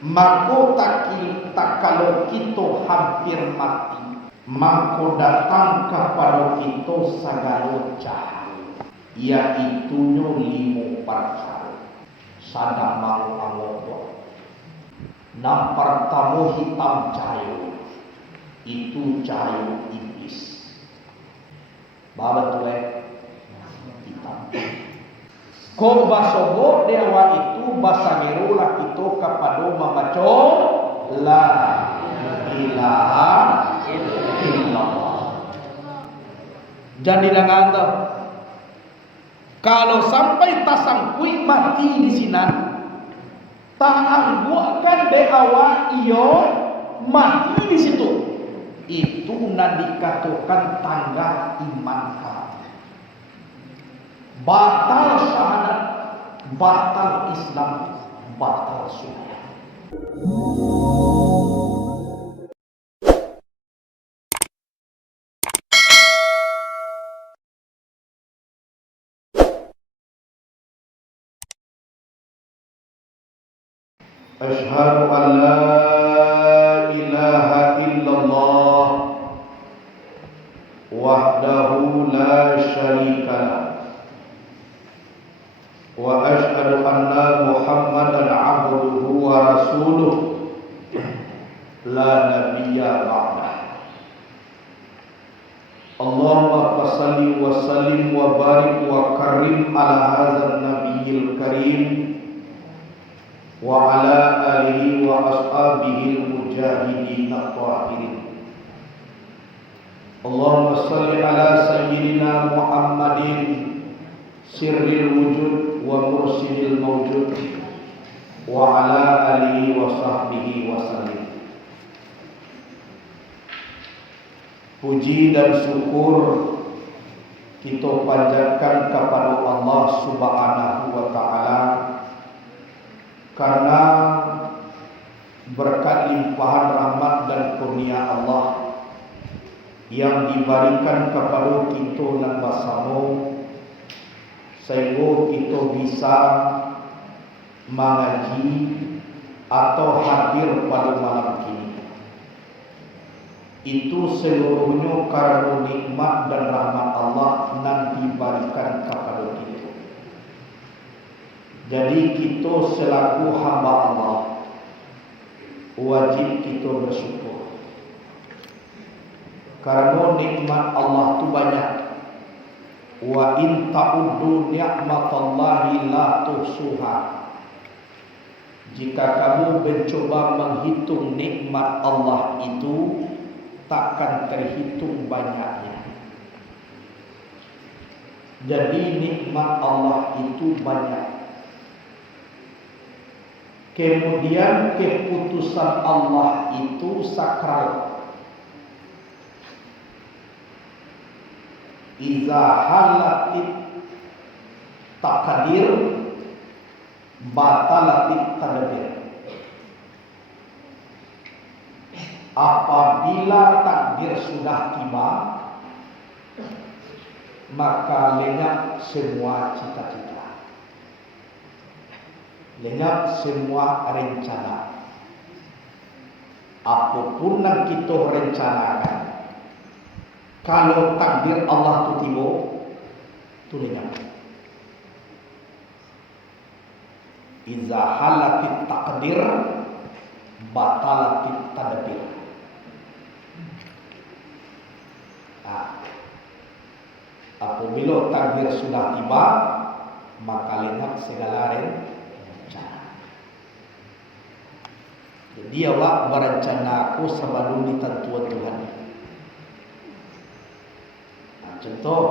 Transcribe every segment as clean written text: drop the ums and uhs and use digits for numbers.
Mako tak kalau kita hampir mati, mako datang kepada kita segala cahaya, yaitunya 5 perkara. Sadar mau Allah. Yang pertama hitam cahaya, itu cahaya iblis. Bapak tuh hitam. Kau basobo dewa itu bahasa ngerulah itu kepada membaca la ilaha illallah. Jadi dengan itu, kalau sampai tasangkui mati di sini, tak angguakan dewa iyo mati di situ. Itu nanti dikatakan tanda iman kamu. Batal syahadat, batal Islam, batal sunnah. Asyhadu an la ilaha illallah wahdahu la syarika lah. Wa asyhadu anna Muhammadan abduhu wa rasuluh la nabiyya ba'dah. Allahumma salli wa sallim wa barik wa karim ala hadzal nabiyil karim wa ala alihi wa ashabihi al-mujahidin at-tahirin. Allahumma salli ala sayyidina Muhammadin sirril wujud wa mursidil mawjud wa ala alihi wa sahbihi wa sallim. Puji dan syukur kita panjatkan kepada Allah Subhanahu wa taala karena berkat limpahan rahmat dan kurnia Allah yang diberikan kepada kita dan bersama, sehingga kita bisa mengaji atau hadir pada malam ini. Itu seluruhnya karena nikmat dan rahmat Allah yang diberikan kepada kita. Jadi kita selaku hamba Allah wajib kita bersyukur. Karena nikmat Allah itu banyak. Wa in ta'uddu ni'matallahi la tuhsuha. Jika kamu mencoba menghitung nikmat Allah itu, takkan terhitung banyaknya. Jadi nikmat Allah itu banyak. Kemudian keputusan Allah itu sakral. Iza halatit taqdir batalatit tadbir. Apabila takdir sudah tiba, maka lenyap semua cita-cita, lenyap semua rencana. Apapun yang kita rencanakan, kalau takdir Allah itu tiba, itu lenyap. Iza halatit taqdir batalatit tadbir. Apabila takdir sudah tiba, maka lenyap segala rencana. Jadi Allah berencana aku sebelum ditentukan Tuhan. Contoh,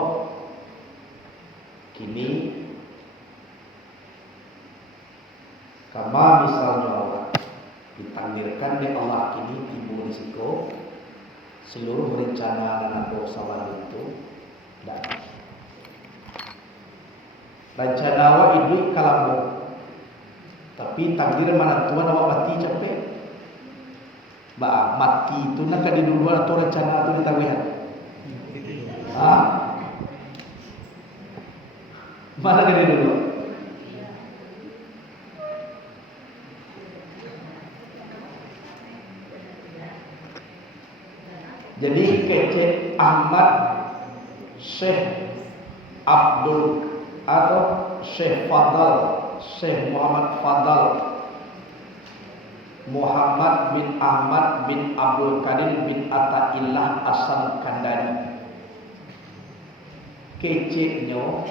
kini kama misalnya orang ditakdirkan oleh Allah kini timbul risiko, seluruh rencana anak dosa itu dan rencana awak hidup kalamu, tapi takdir mana Tuhan awak mati capek. Mati itu nak di duluan atau rencana itu ditawihan. Mana kena dulu? Jadi kece Ahmad Syekh Abdul atau Syekh Fadal, Syekh Muhammad Fadal, Muhammad bin Ahmad bin Abdul Karim bin Ataillah Asal Kandari. Keceknya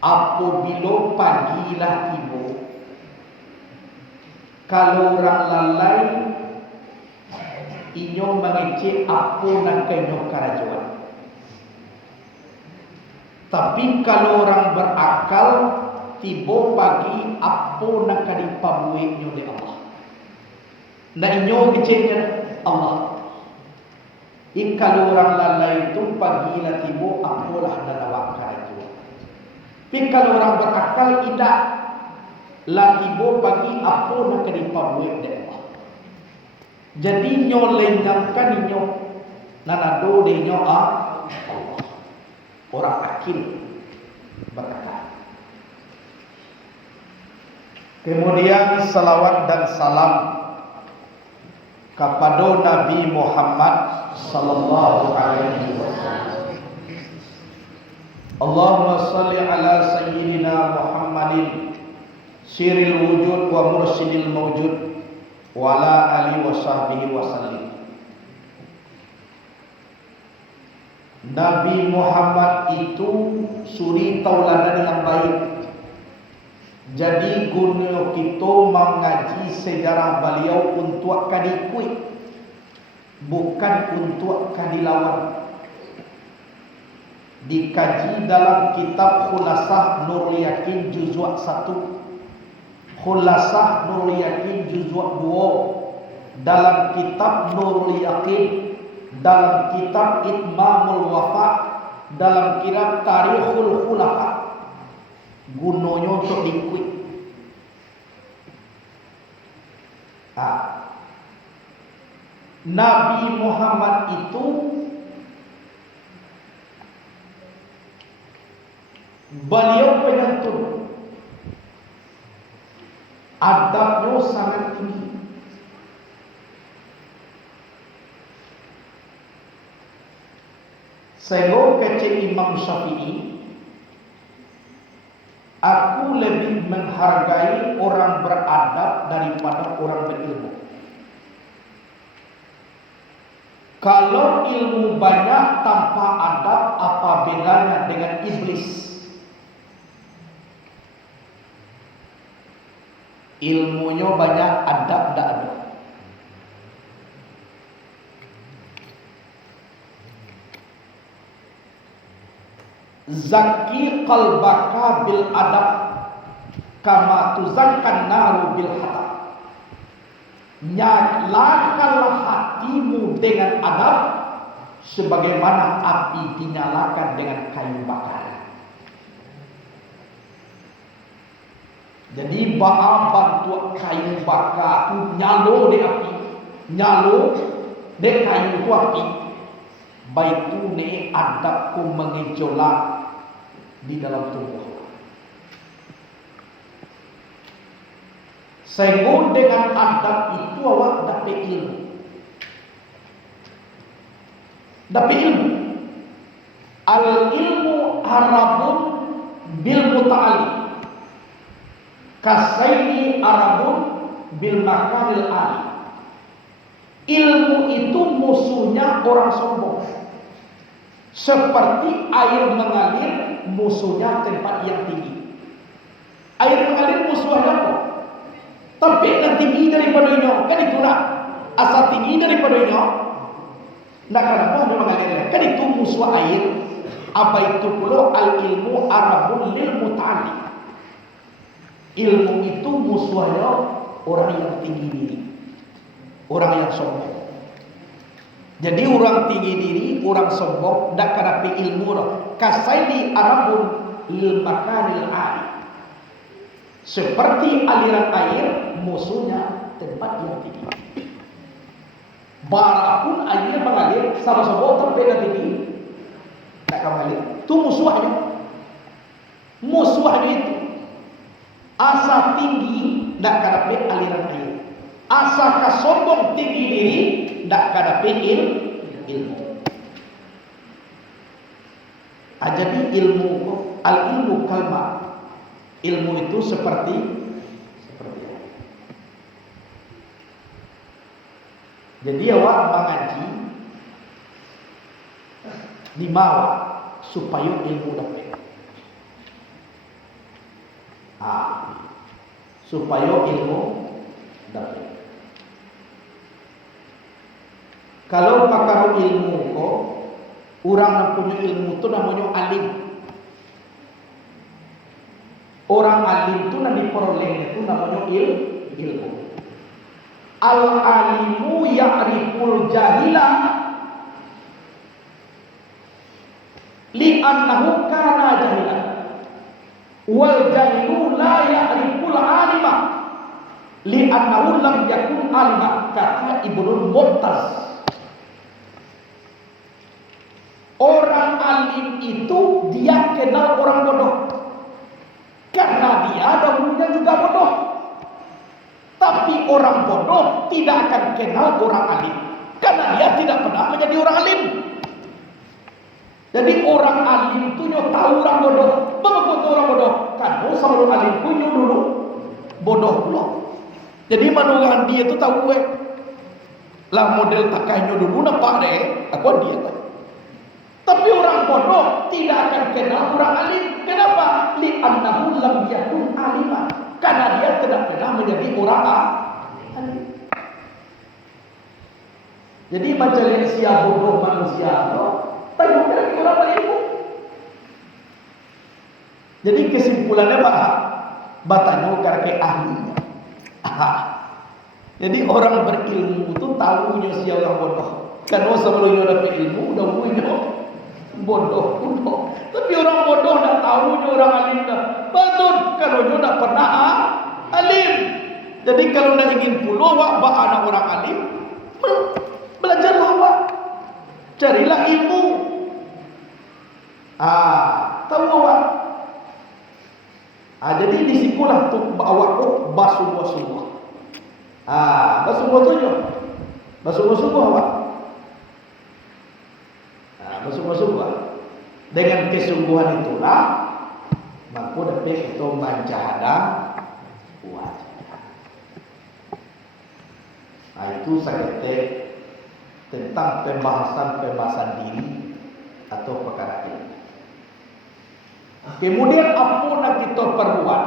apabila pagilah tiba, kalau orang lalai inyo mengecek apa nak kenyo kerajaan. Tapi kalau orang berakal tiba pagi apa nak kadipabuiknya oleh Allah. Nak inyo keceknya Allah. Kalau orang lalai itu pagi lah tiba apalah nak awak kerajaan. Tapi kalau orang berakal tidak lah tiba pagi apa nak kadipabuik oleh Allah. Jadi nyo lenyapkan nyo nanado de nyo Allah. Orang akil berakal. Kemudian salawat dan salam kepada Nabi Muhammad sallallahu alaihi wasallam. Allahumma salli ala sayyidina Muhammadin sirril wujud wa mursidil mawjud wa ala alihi wa sahbihi wasallam. Nabi Muhammad itu suri tauladan yang baik. Jadi guna kita mengaji sejarah beliau untuk kadikui, bukan untuk kadilawan. Dikaji dalam kitab Khulasah Nurul Yakin juzuk 1, Khulasah Nurul Yakin juzuk 2, dalam kitab Nurul Yakin, dalam kitab Itmamul Wafa, dalam kitab Tarikhul Khulafa. Gunanya untuk dikui. Nabi Muhammad itu beliau penyantun, adabnya sangat tinggi. Saya kecil Imam Syafi'i, aku lebih menghargai orang beradab daripada orang berilmu. Kalau ilmu banyak tanpa adab, apa bedanya dengan iblis? Ilmunya banyak, adab tak ada. Zaki qalbaka bil adab kama tuzakkan naru bil hatab. Nyalakanlah hatimu dengan adab sebagaimana api dinyalakan dengan kayu bakar. Jadi bantu kayu bakar tu nyalo di api, nyalo di kayu tu api. Baitu ne adabku mengejolak di dalam tubuh. Sehingga dengan adab itu awak dapat ilmu. Dapat ilmu. Al ilmu arabun bil muta'ali. Kasaini arabun bil makaril ali. Ilmu itu musuhnya orang sombong. Seperti air mengalir musuhnya tempat yang tinggi. Air mengalir musuhnya apa? Tapi yang tinggi daripada ini, kan itu nak asal tinggi daripada ini. Nak kenapa dia mengalir? Kan itu musuh air. Apa itu pula al ilmu arabun lil muta'ali. Ilmu itu musuhnya orang yang tinggi diri, orang yang sombong. Jadi orang tinggi diri, orang sombong, tak kadapi ilmu dah. Kasaili arabun lil makanil ali. Seperti aliran air, musuhnya tempat yang tinggi. Barapun air mengalir, sama-sama tempat yang tinggi, tak mengalir. Itu musuhnya. Musuhnya itu asa tinggi, tak kadapi aliran air. Asa kasombong tinggi diri, tak kadapi ilmu. Jadi ilmu, al-ilmu kalma. Ilmu itu seperti itu. Jadi awak mengaji di bawah supaya ilmu dapat. Supaya ilmu dapat. Kalau pakar ilmu kok, orang yang punya ilmu itu namanya alim. Orang alim itu yang diperoleh itu namanya ilmu. Al-alimu ya'riful jahilah li'annahu kana jahilah. Wal jahilu la ya'riful alima li'annahu lam yakun alima, kata Ibnu Mu'taz. Orang alim itu dia kenal orang bodoh karena dia dahulunya juga bodoh. Tapi orang bodoh tidak akan kenal orang alim karena dia tidak pernah menjadi orang alim. Jadi orang alim itu tahu orang bodoh. Bagaimana tahu orang bodoh? Kan sebelum alim punya dulu bodoh pula. Jadi manusia dia itu tahu lah model takainya dulu nampak deh. Aku dia kan. Tapi orang bodoh tidak akan kenal orang alim. Kenapa? Li'annahu lam yakun aliman. Karena dia tidak pernah menjadi orang alim. Jadi manusia bodoh manusia tapi bukan orang berilmu. Jadi kesimpulannya batanya karena ahlinya. Jadi orang berilmu itu tahunya siapa yang bodoh. Karena sebelumnya dapat ilmu, udah punya bodoh. Tapi orang bodoh dah tahu orang alim dah. Betul, kalau dia dah pernah alim. Jadi kalau nak ingin puluh anak orang alim, belajarlah awak. Carilah ilmu. Tahu awak. Jadi di sikulah tu awak tu basuh-basuh. Basuh-basuh tu. Basuh-basuh awak. Bersungguh-sungguh dengan kesungguhan itulah maka dapat itu menjahadah wajib. Itu saya kata tentang pembahasan diri atau perkara ini. Kemudian apa yang kita perbuat?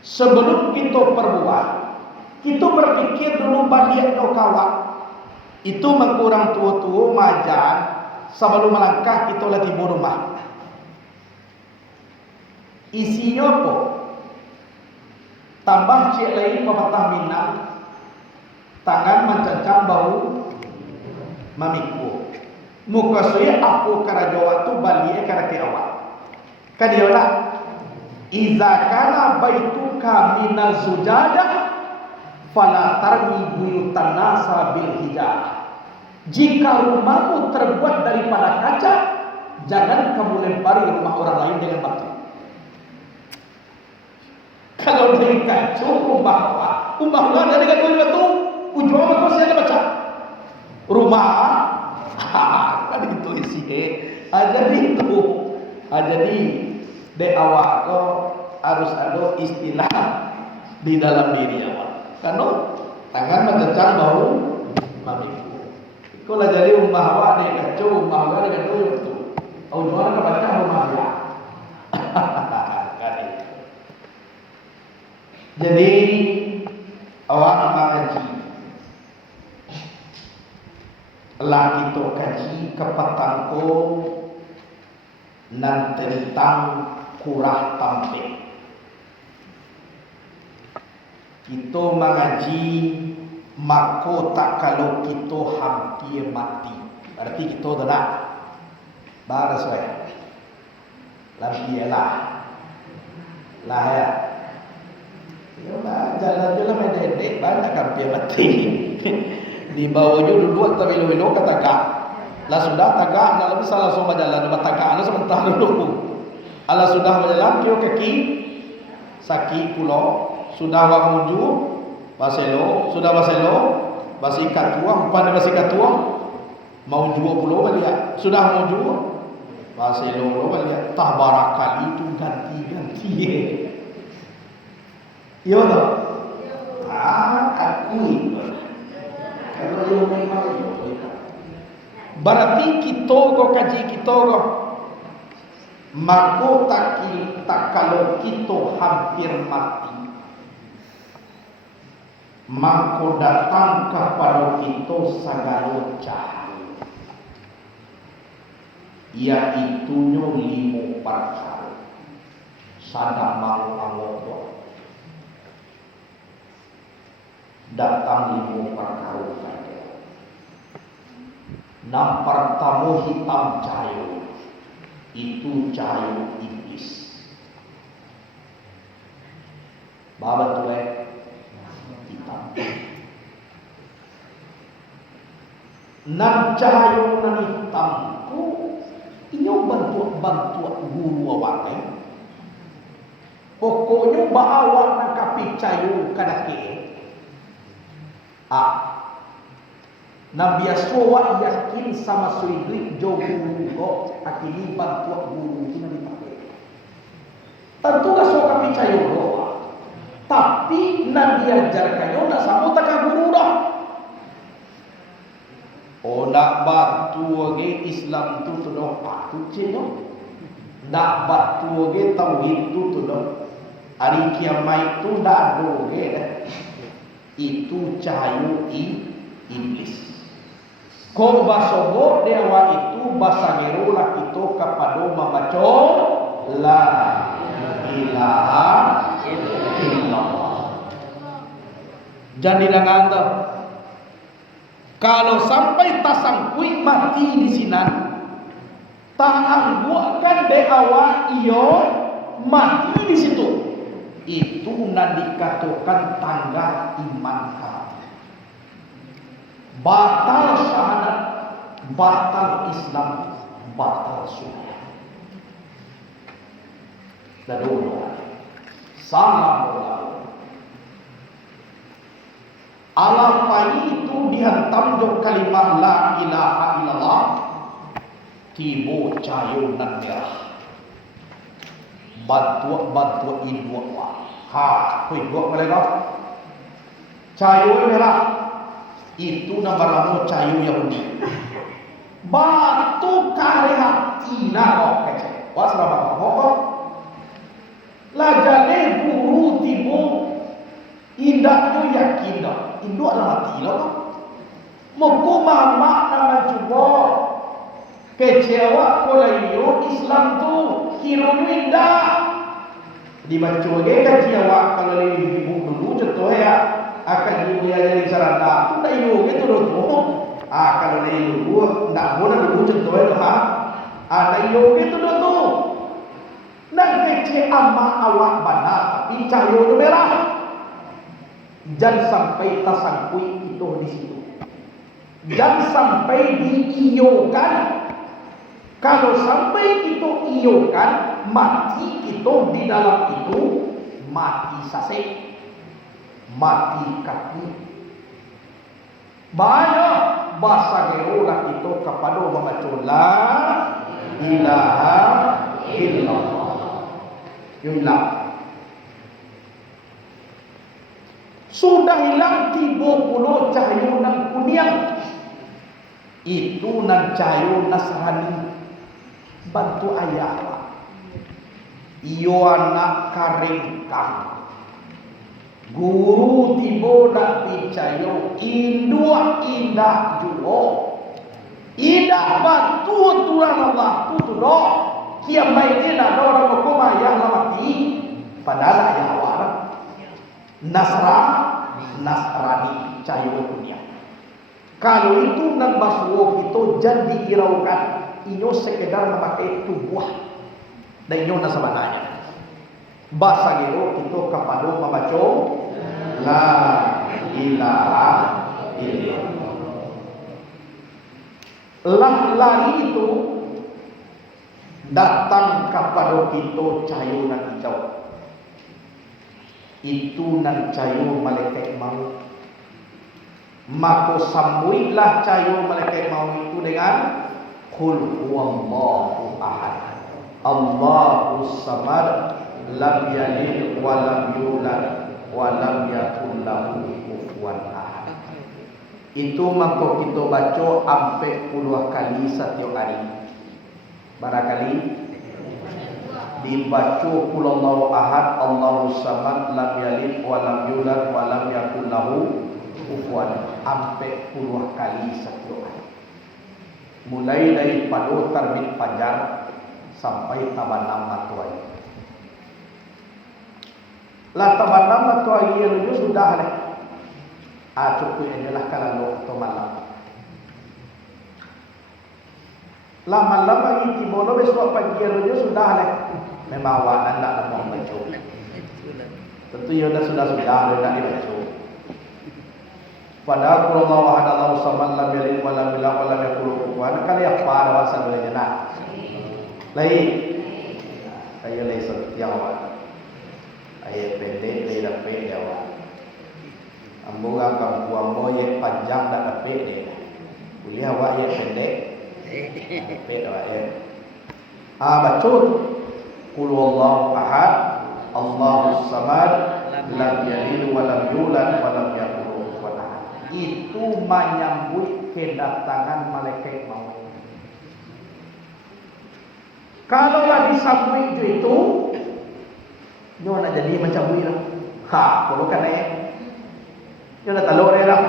Sebelum kita perbuat, kita berpikir dulu balik no kawak. Itu mengkurang tua-tua majan sebelum melangkah kita lagi rumah. Isinya apa? Tambah cik lain pematah minang, tangan mencancang bau mamiku. Muka saya apa karajawa tu balik karaki awak. Kadiola iza kana baituka minal zujadah fala tarmi buyutan nasa bil hijab. Jika rumahmu terbuat daripada kaca, jangan kamu lempari rumah orang lain dengan batu. Kalau dari kaca rumah dari kaca batu, ujung apa saya baca rumah. Kan itu isi. Jadi itu. Jadi de awak ko harus ada istilah di dalam diri awak. Karena tangan mencancang bau mamiku. Kalau jadi rumah awak ni kacau, rumah awak dengan dulu tu. Ujungnya nak baca rumah dia. Jadi awak mengaji. Lah kita kaji kepatangko nan tentang kurah tampil. Kita mengaji mahkota kalau kita hampir mati. Berarti kita dah baru saya. Lampialah. Lah ya. Jalan-jalan medek banyak hampir mati. Di bawahnya duduk tapi lo kata kak. Lah sudah tagak nak lebih salah semua jalan dekat tagak sebentar dulu. Ala sudah berjalan kio kaki sakit pulau sudah wamuju baselo sudah baselo basi katua umpan basi katua Mau jual pulau balik, sudah mau jual. Bahasa Iloro balik, tak barakali itu ganti-ganti. Iya tak? Aku itu. Kalau yang memang itu. Berarti kita go kaji kita go. Maka tak kalau kita hampir mati. Maka datang kepada kita segala cahaya. Yaitu 5 perkara. Sadar mau Allah datang 5 perkara saja. Yang pertama hitam cahaya, itu cahaya iblis. Bapak tu hitam. Nan cahaya nan hitam tu ini bantu guru awak pokoknya bawa nak kapicayu kadake. Nabi Yasua yakin sama suidrik jauh guru akini bantu guru itu nanti pakai. Tentu gak suka kapicayu tapi Nabi ajarkannya nak sama tak guru dah. Nak batu ge Islam tu doh patu cino. Nak batu ge tauhid tu doh. Hari kiamat itu dak do ge. Itu cahaya iblis. Ko basobo dewa itu basagero lah itu kepada membaca la ilaha illallah. Jadi dengan anda kalau sampai tasangkui mati di sini, tak angguakan dewa iyo mati di situ. Itu nak dikatakan tanda iman hati. Batal syahadat, batal Islam, batal sunnah. Dan dulu salam Allah. Alapai itu dihantam jo kalimah la ilaha illallah tibo cayo nan merah bantu indua koi dua mereka cayo merah itu nama lamo cayo Yahudi batu kare hati na kece wasrama kok lajane guru tibo indah tu yakin dah induk lah mati lah. Muku mama nama cuba kecewa kolayo Islam tu kira indah. Dibaca lagi kecewa kalau ibu dulu contoh ya akan dunia jadi sarana tu dah ibu gitu loh. Kalau dah ibu nak boleh dulu contoh itu dah ibu gitu loh. Nak kecewa awak benar tapi cahaya tu merah. Jangan sampai tasangkui itu di situ. Jangan sampai diiyokan. Kalau sampai itu iyokan, mati itu di dalam itu mati sase, mati kaki. Banyak bahasa gerolah itu kepada membaca la ilaha illallah. Yulah. Sudah hilang 30 cahaya nan kuning. Itu nan cahaya Nasrani. Bantu ayah. Iyo anak karingkang. Guru tibo nak percaya. Indua indah juga. Indah bantu Tuhan Allah. Itu doh. Kiamai ini nak orang berkoma ayah mati. Padahal ayah awal. Nasrani cahaya dunia. Kalau itu nan basuo itu jangan dihiraukan. Inyo sekedar memakai tubuh dan inyo na sebenarnya. Bahasa gero itu kepada membaca la ilaha illallah. Lari itu datang kepada kita cahaya nan hijau. Itu nan cayo malaikat maut. maka sambuilah cahaya malaikat maut itu dengan qul huwallahu ahad, Allahus samad, lam yalid wa lam yulad wa lam yakul lahu kufuwan ahad. Itu maka kita baca sampai puluh kali setiap hari. Barangkali dibaca qul huwallahu ahad, Allahus samad, lam yalid wa lam yulad wa lam yakul lahu kufuwan sampai puluh kali setiap hari. Mulai dari pada terbit fajar sampai tabanam matuai. Lah tabanam matuai itu sudah leh. Cukup inilah kalau atau malam. Lah malam lagi tiba lo besok pagi itu sudah leh. Memang awak anda mau baca. Tentu ya sudah dah dibaca. Padahal kalau Allah ahad Allahu samad lam yalid wa lam yulad wa lam yakul lahu kufuwan kali apa ada asal boleh jenak. Lain. Saya leh setia awak. Ayat pendek leh dapat awak. Ambo akan buang moye panjang dak dapat dia. Kuliah awak ayat pendek. Dapat awak ya. Baca qul huwallahu ahad, Allahus samad, lam yalid wa lam yulad wa lam yakul itu menyambut kedatangan malaikat maut. Kalau lagi sambut itu, nyo nak jadi macam buih lah. Kalau kan nyo nak talor lah.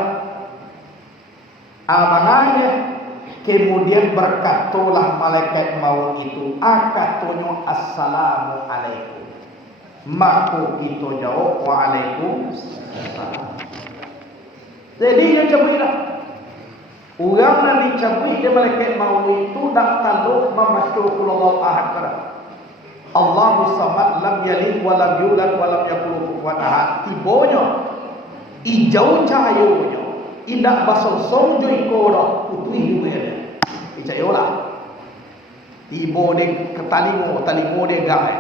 Amanahnya kemudian berkatalah malaikat maut itu, akatonyo assalamu alaikum. Maka itu jawab waalaikumsalam. Jadi dia cabuilah. Orang yang dicabui dia malaikat maut itu dak taluk membaca qul huwallahu ahad kada. Allahus samad, lam yalid wa lam yulad wa lam yakul lahu kufuwan ahad. Tibonya hijau cahayonya indak basong-song jo ikoda putih juga. Icayola. Tibo de talimo de gae.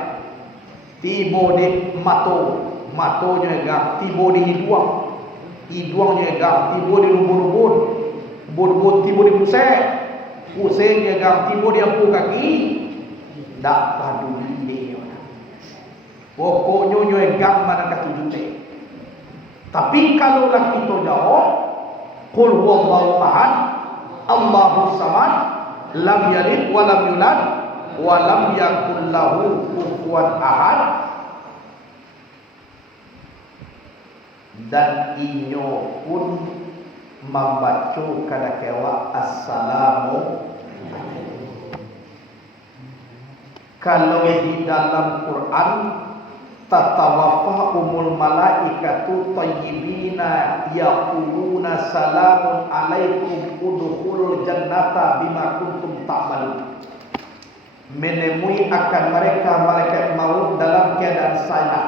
Tibo de matonya gam, tibo de hidungnya gam, tibo di lubur-lubur, tibo di pusingnya gam, tibo di ampu kaki, dak peduli dia. Pokoknya nyoy gam mana ketujuh teh. Tapi kalau lah kita jawab, qul huwallahu ahad, Allahus samad, lam yalid wa lam yulad wa lam yakul lahu kufuwan ahad. Dan inyo pun membaca kada kewa assalamu alaikum. Kalau di dalam Quran tatawaffa umul malaikatu tayyibina yaquluna salamun alaikum udkhulul jannata bima kuntum ta'malun. Menemui akan mereka malaikat maut dalam keadaan salat.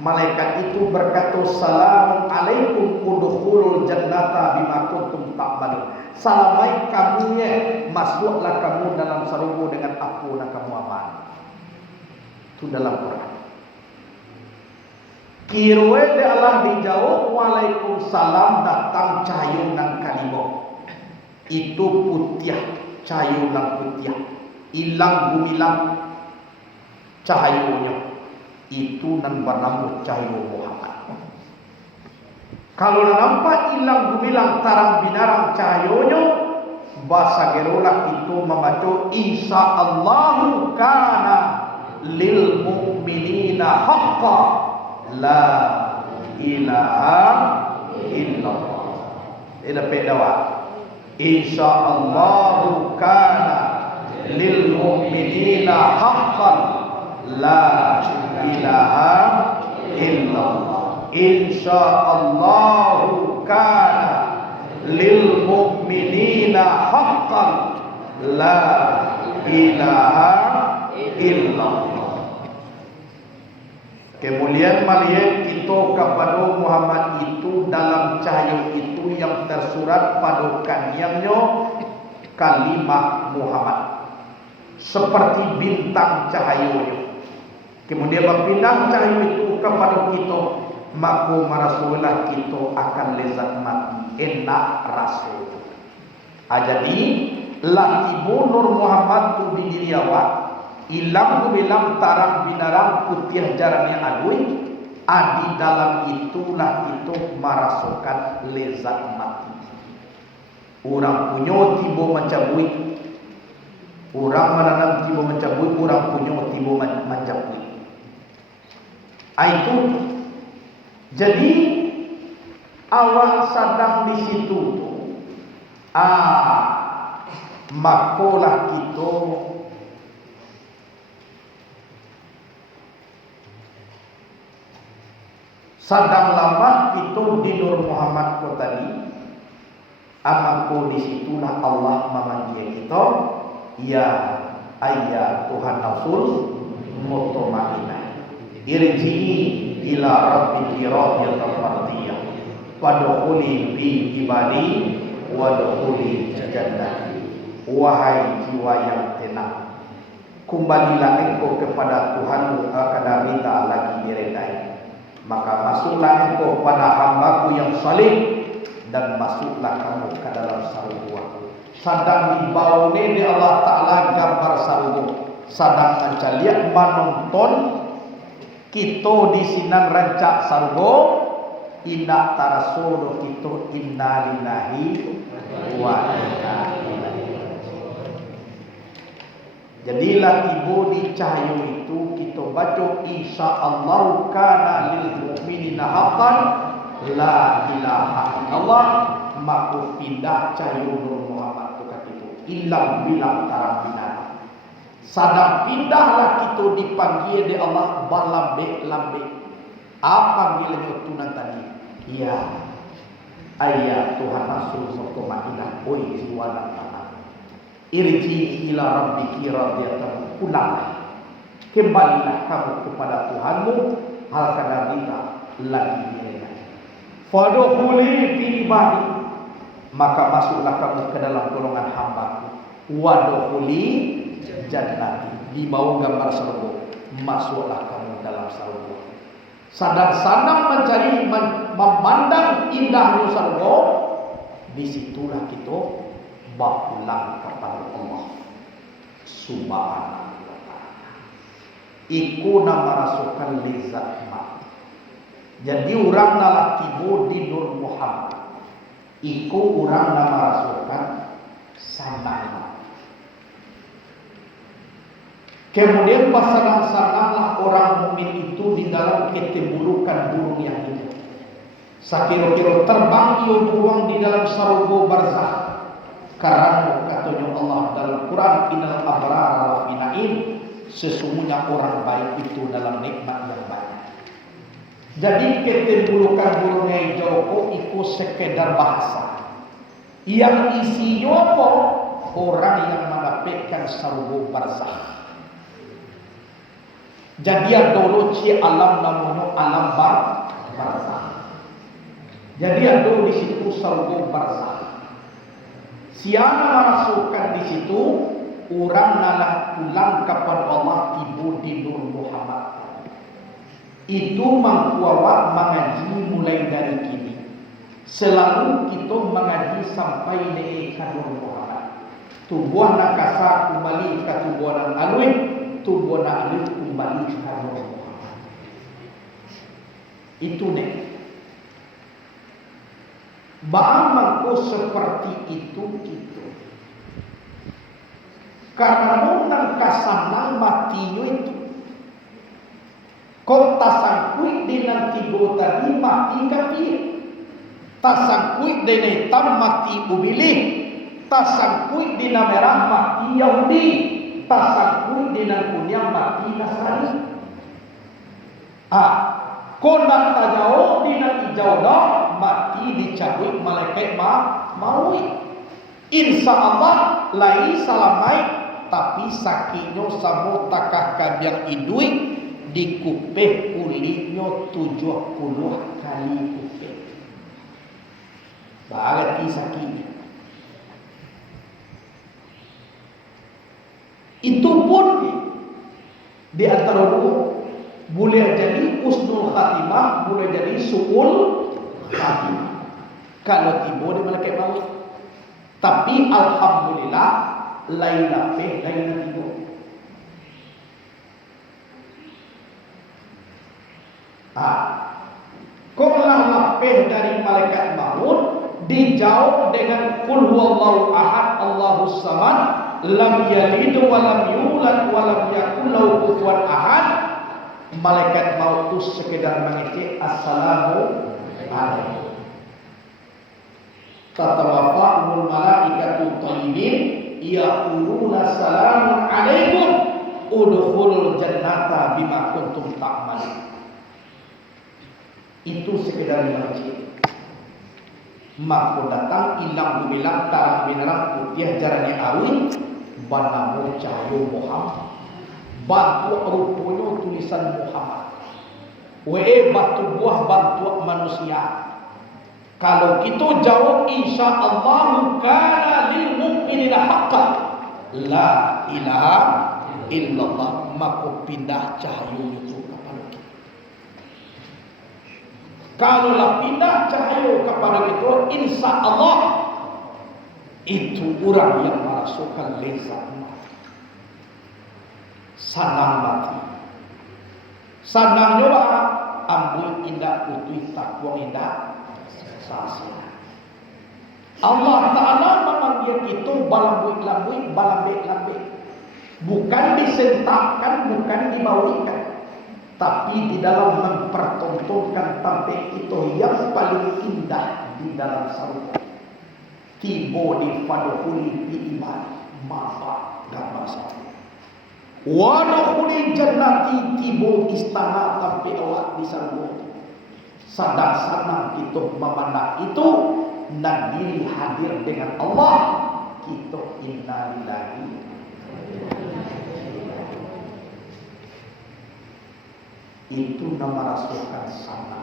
Malaikat itu berkata salamun alaikum udkhulul jannata bima kuntum ta'malun. Salamai kamu ya, masuklah kamu dalam surga dengan apa yang kamu amal. Itu dalam Quran. Kirwe de Allah dijawab waalaikumsalam datang cahaya nang kalimo. Itu putih, cahaya nang putih. Ilang gumilang cahayanya. Itu nan bernama cahaya Muhammad. Kalau nampak hilang gumilang tarang binarang cahayanya, bahasa gerolah itu membaca insya Allahu kana lil mu'minina haqqa la ilaha illallah. Ini dapat dawa. Insya Allahu kana lil mu'minina haqqan la ilaha illallah. Insyaallahu kana lil mu'minina haqqan la ilaha illallah. Kemuliaan malihat kita kepada Muhammad itu dalam cahaya itu yang tersurat pada kanyangnya kalimat Muhammad seperti bintang cahayanya. Kemudian berpindah cahaya itu kepada kita maka marasulah kita akan lezat mati enak rasul. Jadi latibu Nur Muhammad tu bidiri awak ilam tu bilang tarang binarang putih jarangnya agui adi dalam itulah itu marasukan lezat mati. Orang punya tiba macam buih, orang menanam tiba macam buih, orang punya tiba macam buih. Itu jadi awak sedang di situ makolah kita sedang lama kita di Nur Muhammad ko tadi. Amako di situlah Allah memanggil kita, ya ayya Tuhan Rasul mutmainnah. Irji'i ila rabbiki radiyatan mardiyah. Wadkhuli fi ibadi wadkhuli jannati. Wahai jiwa yang tenang, kembalilah engkau kepada Tuhanmu akan minta lagi diredai. Maka masuklah engkau pada hambaku yang saleh dan masuklah kamu ke dalam surga. Sedang dibawa oleh Allah Ta'ala gambar surga. Sedang mencaliak menonton kita di sinan rancak surga. Inna tarasodo kita inna lillahi wa inna ilaihi raji'un. Jadilah tiba di cahaya itu kita baca insyaallah kana lil mu'minina haqqan la ilaha illallah, maka pindah cahaya Nur Muhammad tu kat itu ilam bilang tarabina. Sadang pindahlah kita dipanggil di Allah balambek-lambek. Apa bilanya tunan tadi? Ya ayat Tuhan Rasul mutmainnah, oi jiwa dan tanah, irji ila rabbiki radiyatan, pulanglah, kembalilah kamu kepada Tuhanmu hal kadar kita lagi diredai. Fadkhuli fi ibadi, maka masuklah kamu ke dalam golongan hamba-Ku. Wadkhuli jannati, di bawah gambar surga, masuklah kamu dalam surga. Sadang-sadang mencari memandang indahnya surga, disitulah kita berpulang kepada Allah Subhanahu wa ta'ala. Iku nama rasukan lezat mati. Jadi orang nalah tiba di Nur Muhammad, iku orang nama rasukan sanang. Kemudian pasangan-sananglah orang mukmin itu di dalam ketembulukan burung yang itu. Sakira-kira terbang ia burung di dalam surga barzakh. Karena katanya Allah dalam Quran, innal abrara lafi na'im, sesungguhnya orang baik itu dalam nikmat yang banyak. Jadi ketembulukan burung hijau itu sekedar bahasa. Yang isinya apa? Orang yang mendapatkan surga barzakh. Jadi dulu ci alam namanya alam barzakh. Jadi ada di situ surga barzakh. Siapa masukkan di situ, orang nalah pulang kepada Allah ibu di Nur Muhammad. Itu mengkuawak mengaji mulai dari kini. Selalu kita mengaji sampai di Nur Muhammad. Tubuh nak kasar kembali ke tubuh nak alwi, tubuh nak alwi kembali ke Nur Muhammad. Itu deh. Bagaimana seperti itu gitu. Karena nang kasanang matinya itu. Kau tasangkui dengan tiga tadi mati kafir. Tasangkui dengan hitam mati ubili. Tasangkui dengan merah mati Yahudi. Tasangkui dengan kuning mati Nasrani. Kau nak tajau dengan hijau dah mati dicabut malaikat maui. Insya Allah lai salamai, tapi sakitnya sama takah kabiang idui dikupeh kulitnya 70 kali kupeh. Berarti sakitnya. Itu pun di antara dua boleh jadi husnul khatimah khatimah boleh jadi su'ul khatimah kalau tiba di malaikat maut. Tapi alhamdulillah lain lapeh lain tiba. Qullah lapeh dari malaikat maut dijawab dengan qul huwallahu ahad Allahus samad lam yalid wa lam yulad wa lam yakul lahu kufuwan ahad. Malaikat maut itu sekedar mengecek assalamu alaikum. Tatawaffa'ul malaikatu thayyibin yaquluna salamun alaikum udkhulul jannata bima kuntum ta'malun. Itu sekedar mengecek. Maka datang ilang bilang tarang binerang putih jarannya awin banamu cahyo Muhammad bantu rupanya tulisan Muhammad batu buah bantu manusia. Kalau kita jawab insyaallah kana lil mu'minina haqqan la ilaha illallah, maka pindah cahyo itu kepada kita. Kalau pindah cahyo kepada kita, insyaallah itu orang yang merasukan lezat sanang mati. Sanang nyoba ambil indah putih takwa indah sasia. Allah Ta'ala memanggil itu balambui lambe. Bukan disentakkan, bukan dibawikan, tapi di dalam mempertontonkan tampil itu yang paling indah di dalam surga. Tibo di faduhuli bi iman mafa dan masalah. Waduhuli jannati tibo istana tampil awak di surga. Sadar senang kita memandang itu dan diri hadir dengan Allah. Kita innalillahi. Itu nama rasukan sana.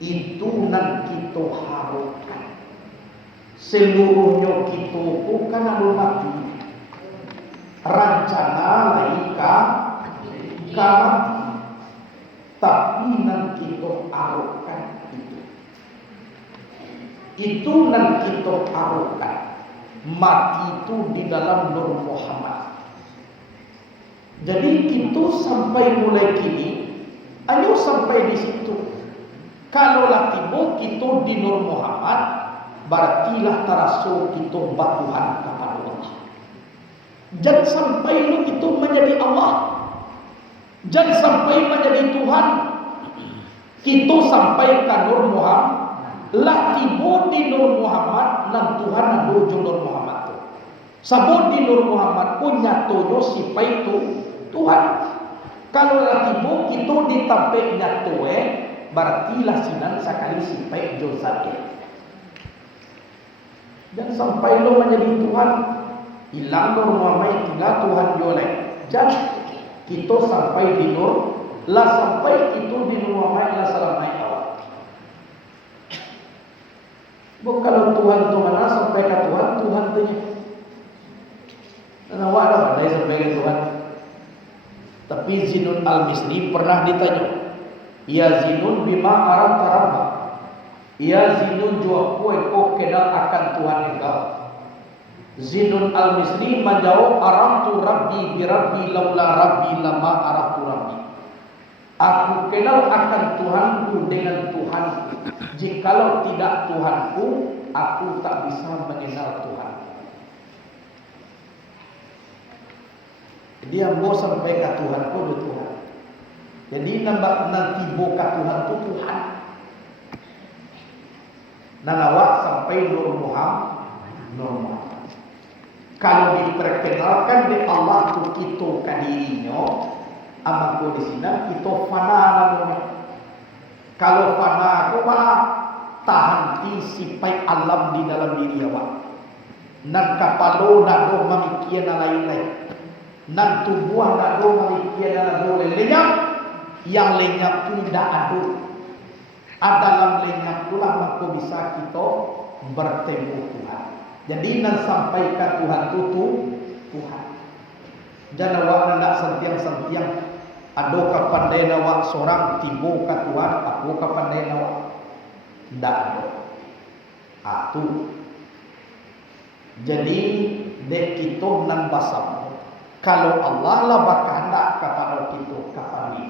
Itu nan kita harapkan. Seluruhnya kita bukan anu mati. Rencana laika mati. Tapi nan kita harapkan itu nan kita harapkan mati itu di dalam Nur Muhammad. Jadi kita sampai mulai kini, ayo sampai di situ. Kalau tiba kita di Nur Muhammad, berartilah terasul kita batuhan kepada Allah. Jangan sampai lu itu menjadi Allah. Jangan sampai menjadi Tuhan. Kita sampai ke Nur Muhammad. Lah tiba di Nur Muhammad, dan Tuhan menuju Nur Muhammad tu. Sabut di Nur Muhammad punya toyo sipai itu Tuhan. Kalau tiba kita ditampik nyatoe, berartilah sinan sekali sipai jozate. Dan sampai lo menjadi Tuhan, hilang Nur Muhammad tidak Tuhan jolek. Jadi kita sampai di Nur, lah sampai itu di Nur Muhammad lah salamai awak. Bukan kalau Tuhan tu mana sampai ke Tuhan tanya. Dan awak dah ada sampai ke Tuhan. Tapi Zinun Al-Misri pernah ditanya, ya Zinun bima aram tarabba. Ya Zinun jua kue kau kenal akan Tuhan engkau. Zinun Al-Misri menjawab, aramtu rabbi bi rabbi laula rabbi lama araftu rabbi. Aku kenal akan Tuhanku dengan Tuhanku. Jikalau tidak Tuhanku, aku tak bisa mengenal Tuhan. Dia mau sampai ke Tuhanku itu Tuhan. Jadi nanti buka Tuhan itu Tuhan. Nanawak sampai Nur Muhammad. Kalau diperkenalkan di Allah tu kita kadirinya, amaku di sini kita fana namanya. Kalau fana aku tahan ti sipai alam di dalam diri awak. Nan kapalo nado mamikian lain-lain. Nan tubuh nado mamikian nado lenyap. Yang lenyap tidak ada. Dalam lenyap itulah maka bisa kita bertemu Tuhan. Jadi nan sampai ke Tuhan itu Tuhan. Jangan awak nak sentiang-sentiang Ado kapandai nawa seorang tibo katuan, aku kapandai nawa. Tidak ada. Atu. Jadi dek kita nan basam. Kalau Allah lah berkehendak kepada kita kapan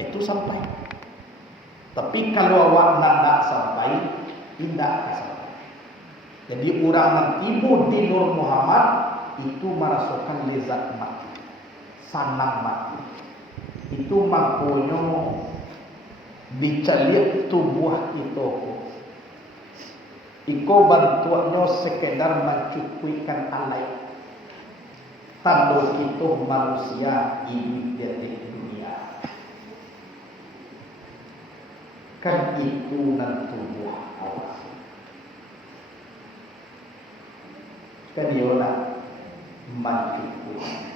itu sampai. Tapi kalau awak nak sampai, tidak sampai. Jadi orang yang tibo di Nur Muhammad itu merasakan lezat mati, sanang mati. Itu makanya dicaliak tubuh itu. Iko bantuannya sekedar mencukupikan alai. Tanda kita manusia hidup di dunia. Kan itu nan tubuh awak. Kan yola mencukupi.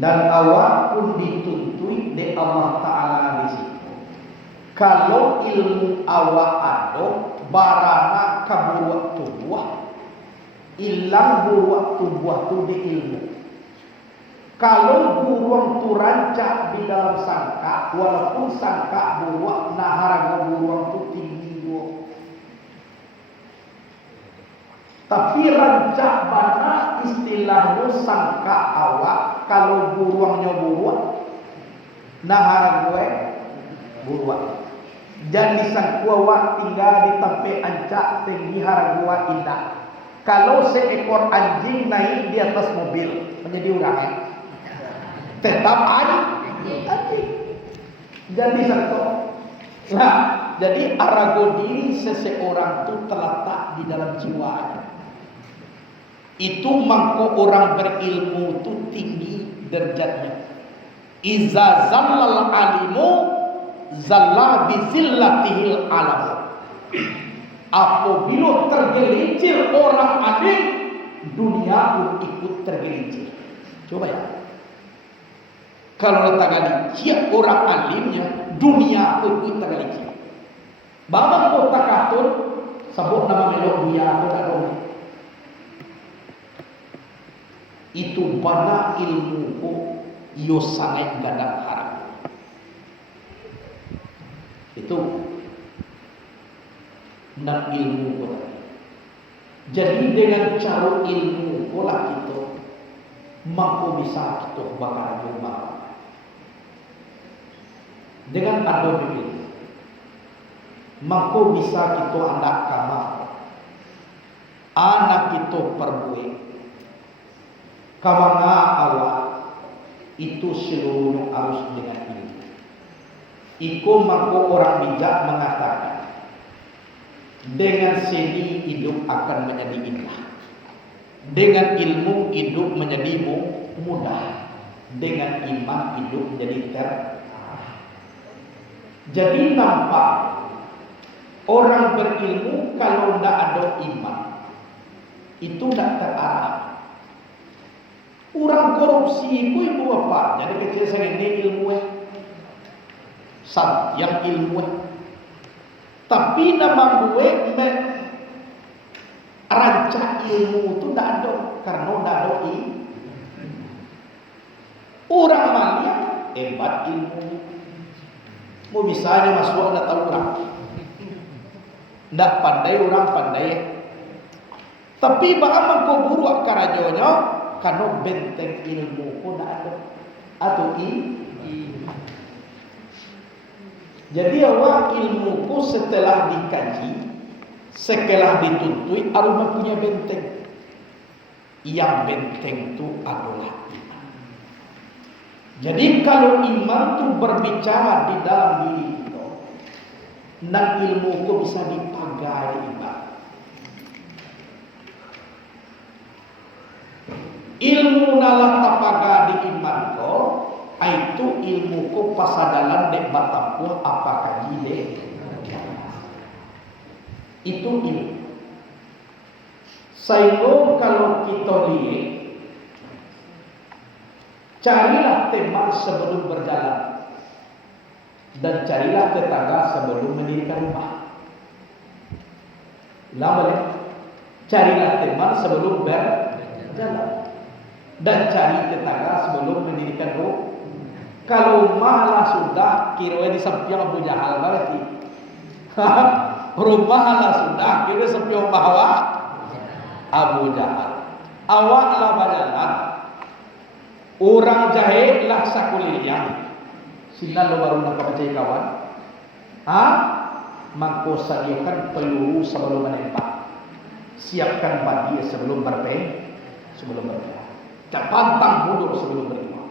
Dan awak pun dituntui di Allah Ta'ala di situ. Kalau ilmu awak ada, barana kabuat tubuh, hilang buruak tubuh tu di ilmu. Kalau buruang tu rancak di dalam sangka, walaupun sangka buruak, nah harga buruang tu tinggi dua. Tapi rancak mana istilahnya sangka awak. Kalau buruangnya buruak, nah gue buruak. Jadi sangku awak tinggal di tempat ancak tinggi harga gua indah. Kalau seekor anjing naik di atas mobil menjadi orang tetap anjing. Jadi sangku. Nah, jadi arago diri seseorang itu terletak di dalam jiwa. Itu mangko orang berilmu itu tinggi derajatnya. Iza zallal alimu zalla bizillatihil alam. Apabila tergelincir orang alim, dunia pun ikut tergelincir. Coba ya. Kalau letak kali siap orang alimnya, dunia pun ikut tergelincir. Bapak kota katun sebut nama melok dunia aku tak tahu. Itu bana ilmu yo sangat gadang harap. Itu nak ilmu ko. Jadi dengan cara ilmu pola kita mampu bisa kita bakal rumah. Dengan ada begini, mampu bisa kita anak kamar, anak kita perbuat. Kamana awak itu seluruhnya harus dengan ilmu. Iko mampu orang bijak mengatakan, dengan seni hidup akan menjadi indah. Dengan ilmu hidup menjadi mudah. Dengan iman hidup menjadi terarah. Jadi nampak orang berilmu kalau tidak ada iman itu tidak terarah. Orang korupsi itu ibu apa? Jadi kecil saya ini ilmu yang ilmu. Tapi nama gue rancak ilmu itu tidak ada karena tidak ada ilmu. Orang malia hebat ilmu. Mau misalnya masuk ada tahu orang. Tidak pandai orang pandai. Tapi bagaimana kau buruk karajonya? Karena benteng ilmu pun ada atau jadi awak ilmuku setelah dikaji, setelah dituntui, harus punya benteng. Yang benteng itu adalah iman. Jadi kalau iman itu berbicara di dalam diri kita, dan ilmuku bisa dipagai iman. Ilmu nalah tapaga di iman ko, itu ilmu ko pasadalan dek batampu apakah jile. Itu ilmu. Sayo kalau kita lihat, carilah teman sebelum berjalan dan carilah tetangga sebelum mendirikan rumah. Lama carilah teman sebelum berjalan. dan cari tetangga sebelum mendirikan rumah. Kalau malah sudah kira di samping Abu Jahal berarti. Rumah lah sudah kira samping bahwa Abu Jahal. Awaklah berjalan. Orang jahil lah sakulilnya. Sinan lo baru nak percaya kawan. Mangko sediakan peluru sebelum menembak. Siapkan badia sebelum berperang. Tak pantang mundur sebelum berjuang.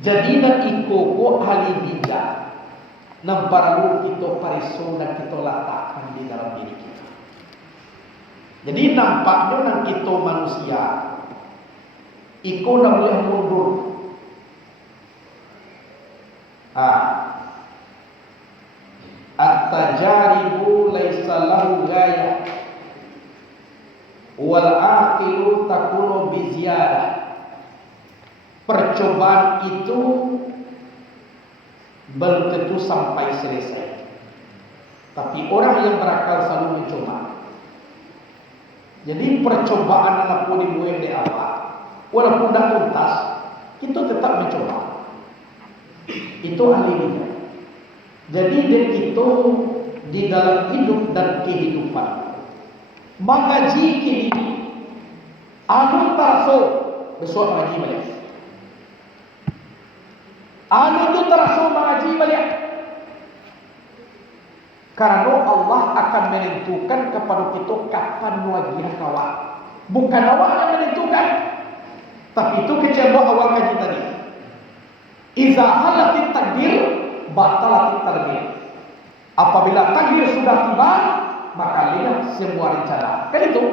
Jadi nak ikut ahli bijak. Nam perlu kita pariso dan kita letakkan di dalam diri kita. Jadi nampaknya nak kita manusia ikut nak boleh mundur. At-tajaribu laisa lahu ghayah wal aqilu takunu bi ziyadah. Percobaan itu belum tentu sampai selesai. Tapi orang yang berakal selalu mencoba. Jadi percobaan apapun dimulai dari awal, walaupun dah tuntas, kita tetap mencoba. Itu ahlinya. Jadi dia itu di dalam hidup dan kehidupan mengaji kehidupan. Anu tarso besok mengaji balik. Anu tu terasa mengaji balik. Karena Allah akan menentukan kepada kita kapan wajib kawan. Bukan awak yang menentukan, tapi itu kecil awal kaji tadi. Iza halatit takdir, batalatit tadbir. Apabila takdir sudah tiba, maka lihat semua rencana. Kan itu.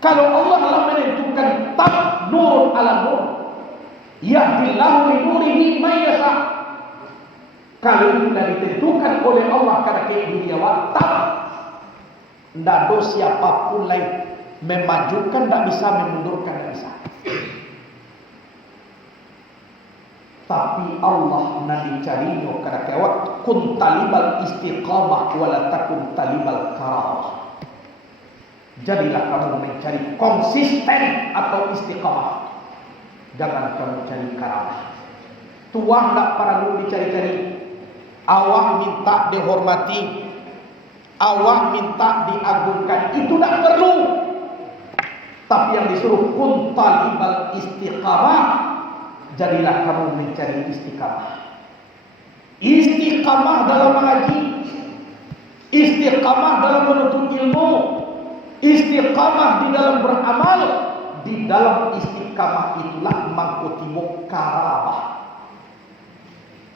Kalau Allah telah menentukan tak nur ala nur, yahdillahu li nurihi may yasha. Kalau itu sudah ditentukan oleh Allah karena dia watak, tidak ada siapapun lain memajukan, tidak bisa memundurkan, tidak bisa. Tapi Allah nanti carinya karena kewat kun talibal istiqamah wala takun talibal karamah. Jadilah kamu mencari konsisten atau istiqamah. Jangan kamu cari karamah. Tuang tak perlu dicari-cari. Awak minta dihormati, awak minta diagungkan, itu tak perlu. Tapi yang disuruh kun talibal istiqamah, jadilah kamu mencari istiqamah. Istiqamah dalam mengaji, istiqamah dalam menuntut ilmu, istiqamah di dalam beramal. Di dalam istiqamah itulah mangkutimu karamah.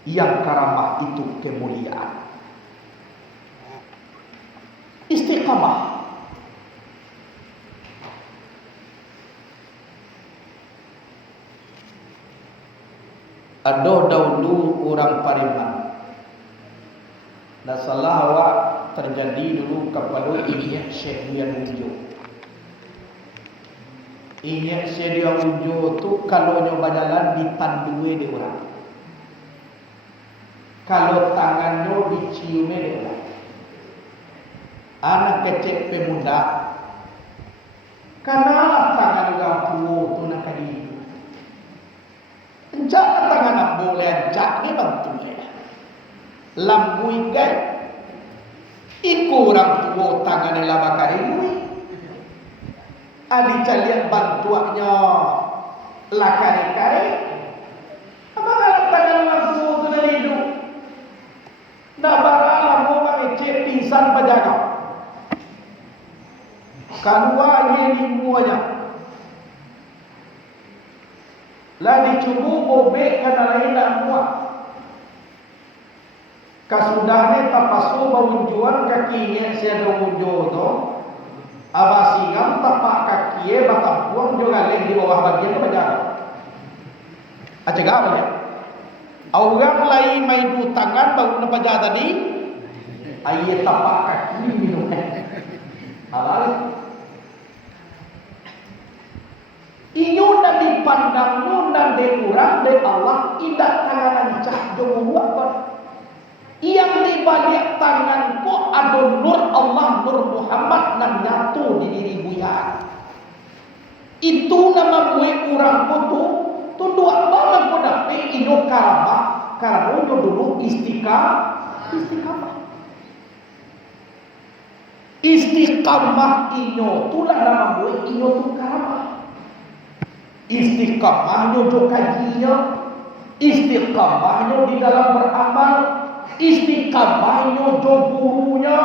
Yang karamah itu kemuliaan. Istiqamah. Ada dahulu orang Pariman. Dan salah awak terjadi dulu kepada Inyek Syekh Dian Unjo. Inyek Syekh Dian Unjo tu kalau nyoba jalan ditandui di orang. Kalau tangannya diciumnya di orang. Anak kecil pemuda. Karena tangan orang tua tu nak kali. Jangan tangan nak boleh jak ni bantu saya. Lampu ikan. Iku orang tua tangan ni lah bakar ini. Adik calian bantuannya lakari-kari. Apa kalau tangan orang tua tu nak hidup? Nak baralah mau mengecek pingsan penjaga. Kedua ye semuanya. Lah dicubu obek kana lain nak muat. Kasudahnya tapasu bawunjuan kakinya siada wunjo tu. Abasingam tapak kaki batampuang juga leh di bawah bagian penjaga. Acega apa dia? Orang lain main du tangan baru nak pajar tadi. Ayat tapak kaki minum. Awal. Inyo nak dipandang nunan de urang de Allah indah tangan cah jomo buat. Yang di balik tanganku ada nur Allah, nur Muhammad nan nyatu di diri buya. Itu nama gue orang kutu dua malam ko dapat ino karama karena dulu istiqamah ino tulah nama gue ino tu karama istiqamah do kajinya istiqamah di dalam beramal istiqamah do gurunya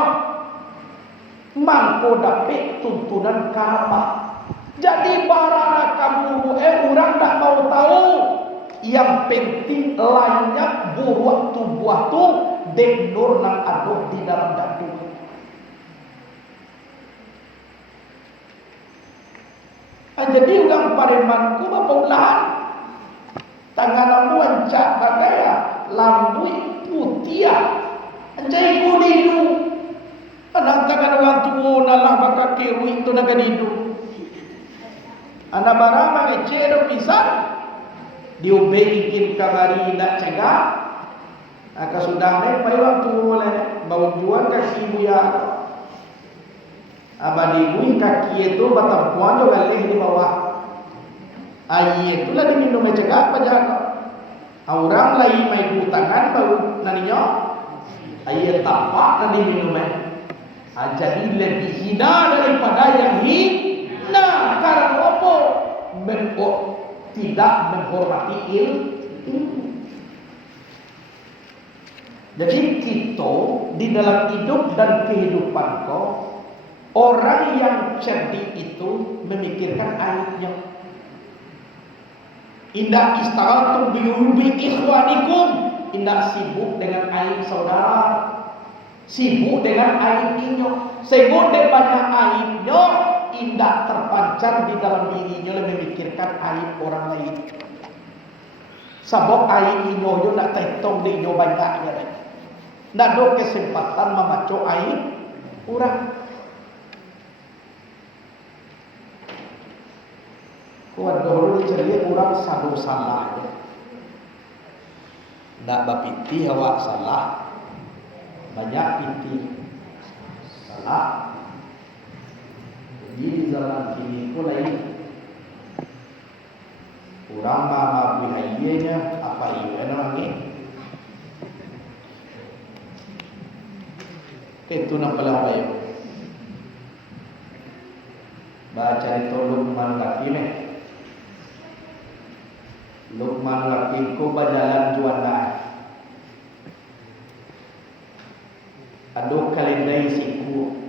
mangko dapat tuntunan karama. Jadi barang kamu orang tak mau tahu. Yang penting lainnya buruak tubuh tu denur nang aduk di dalam dadu. Jadi orang paremanku apa ulahan tangan lambu ancak bagaya lambu putih. Anjay kudidu. Anak tangan orang tua nalah bakal kirui tu nak didu. Anak barama ngecero pisan diubeikin kamari nak cegah aka sudah naik pai waktu boleh bau jual kaki buya abadi bui kaki itu batampuan jo galih di bawah air itulah diminum cegah apa jaga orang lain mai tangan bau naninya air tapak na diminum jadi lebih hina daripada yang hina karena apa tidak menghormati ilmu. Jadi kita di dalam hidup dan kehidupan kau orang yang cerdik itu memikirkan aibnya. Indah istarahatum biubi ikhwanikum, indah sibuk dengan aib saudara, sibuk dengan aibnya, sehingga banyak aibnya. Indah terpancar di dalam dirinya memikirkan aib orang lain. Sebab aib inyo nak tetong di inyo banyaknya. Nak ada kesempatan memacu aib orang. Kuat dulu dicerit orang sadu salah. Nak bapiti awak salah. Banyak piti salah. Di zaman kini pun lain orang mama bihayanya apa iya namanya itu nampaklah bayu baca itu Luqman Hakim Luqman Hakim ko berjalan juana aduh kalendai siku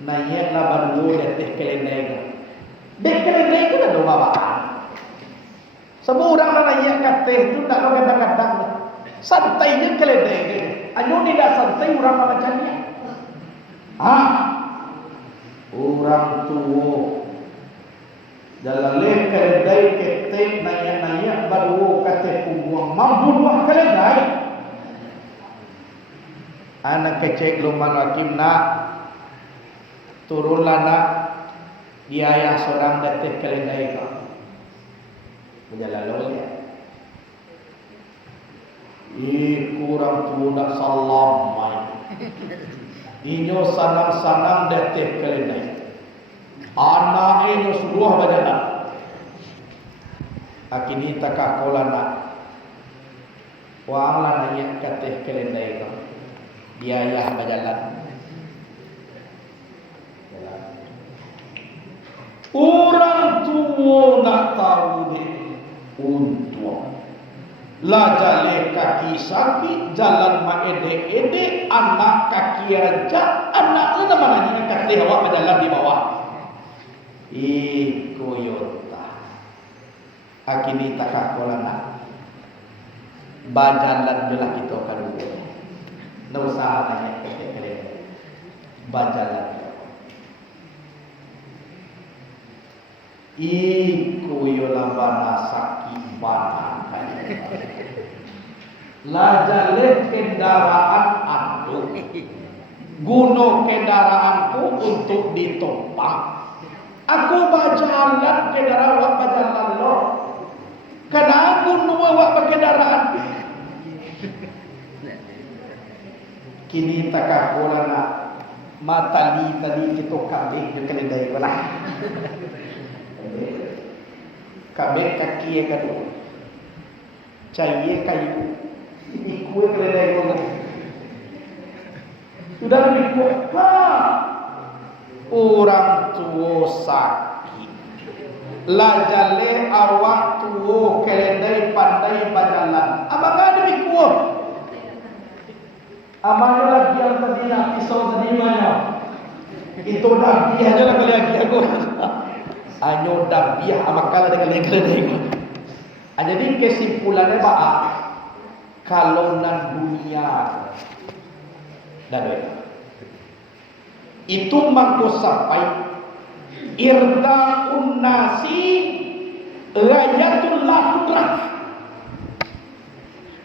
naik laban lu detik kelendai. Dek kelendai itu dah bawaan. Semua orang naik kateh itu tak ada kadang-kadang. Santainya kelendai. Anu tidak santai orang macamnya. Orang tua dalam leh kelendai ketek naik baru kateh pungguang mampu buah kelendai. Anak kecek Luqman Hakim nak turunlah nak dia ayah seorang detik kelendai kau berjalan lalu ya kurang tu nak salam main inyo sanang-sanang detik kelendai anak inyo seluruh berjalan akini takak kola nak wang lah nanya detik kelendai kau dia ayah berjalan orang tua nak tahu ni untung lah jalan kaki sakit jalan maedek-edek anak kaki aja anak lu nama nanya kaki awak berjalan di bawah koyota akini takak kolana bajalan belah kita kadang nggak usah nanya kaki bajalan iku yolabana sakit bana lajaleh kendaraan anu guno kendaraanku untuk ditumpang aku berjalan kendaraan berjalan lo karena guno wak kendaraan kini takak bolana matali tadi kita kambing di keledai pula. Kambing kaki yang kedua. Cahaya kayu. Ini kue keledai pula. Sudah lebih kuat. Orang tua sakit. Lajale awak tua keledai pandai berjalan. Abang ada lebih kuat. Amalnya lagi yang tadi pisau tadi mana? Itu nabi aja lah kali aku. Anyo nabi amakal ada kali aku. Jadi kesimpulannya apa? Kalau nan dunia dan itu mangko sampai irdaun nasi rayatul ladrak,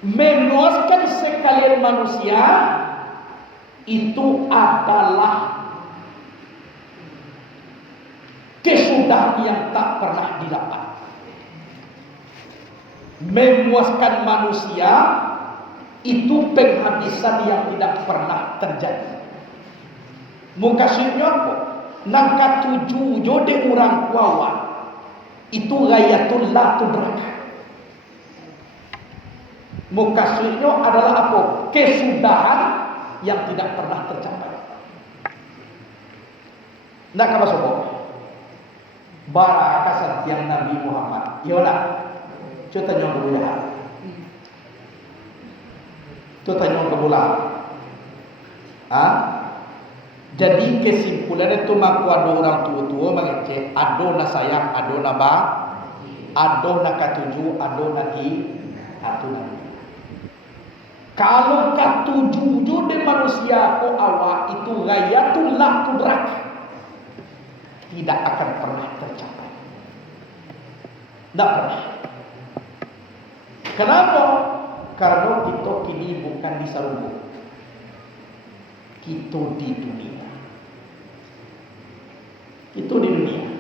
memuaskan sekalian manusia itu adalah kesudahan yang tak pernah didapat. Memuaskan manusia itu penghabisan yang tidak pernah terjadi. Mungkasihnya apa? Nangka tujuh jode orang kuawa itu gayatul la tudrak. Mungkasihnya adalah apa? Kesudahan yang tidak pernah tercapai. Nak apa sobo? Barakah yang Nabi Muhammad. Yola. Coba tanya ke bulan. Coba tanya ke bulan. Jadi kesimpulannya itu maku ada orang tua-tua mengece, ado na sayang, ado na ba, ado na katuju, ado na di, ado na. Kalau katuju de manusia ko awak itu gayatul la tudrak, tidak akan pernah tercapai. Tidak pernah. Kenapa? Karena kita kini bukan di sarunggu, kita di dunia. Itu di dunia.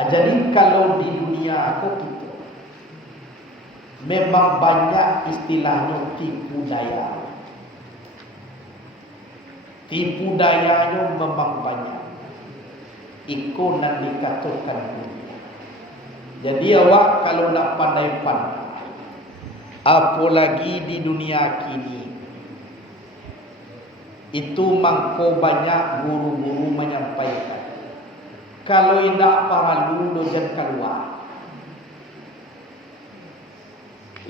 Jadi kalau di dunia aku kita memang banyak istilahnya tipu daya. Tipu dayanya memang banyak. Ikut nak dikatakan dunia. Jadi awak kalau nak pandai-pandai, apalagi di dunia kini, itu mangko banyak guru-guru menyampaikan. Kalau tidak paralu dojan keluar.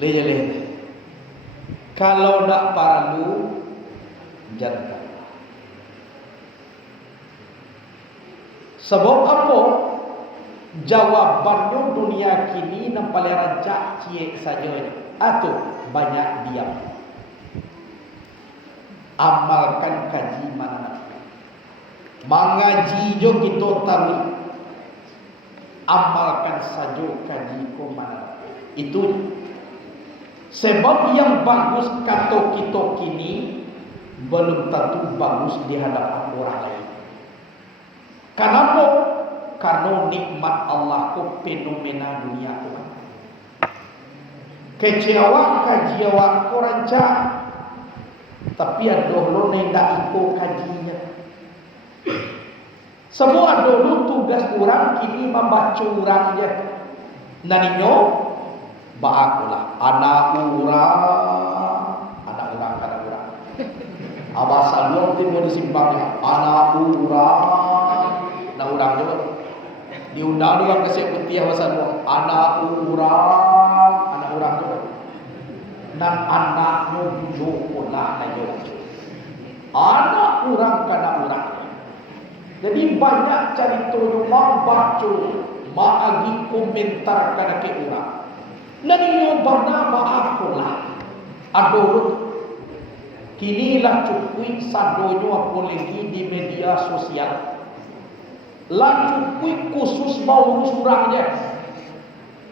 Lihat. Kalau tidak paralu jangan keluar. Sebab apa? Jawabannya dunia kini nampak rancak cie saja. Atau banyak diam. Amalkan kaji mana. Mengaji jo kita tahu, amalkan saja kaji ko mana. Itu sebab yang bagus kata kita kini belum tentu bagus di hadapan orang lain. Kenapa? Karena nikmat Allah ko fenomena dunia ko. Kecewa kaji awak ko rancak, tapi ada lo nenda iko kajinya. Semua dulu tugas orang kini membaca orang je. Naninyo baakulah anak orang. Abah salur timur disimpangnya anak orang. Anak orang juga. Diundang orang kesek putih abah salur anak orang juga. Dan anaknya jujur lah aja. Anak orang kana orang. Jadi banyak cerita rumah baca, maagi komentar kana ke orang. Nani bana maaf lah. Aduh, kinilah cukui sadonyo apalagi di media sosial. Lah cukui khusus mau urus je.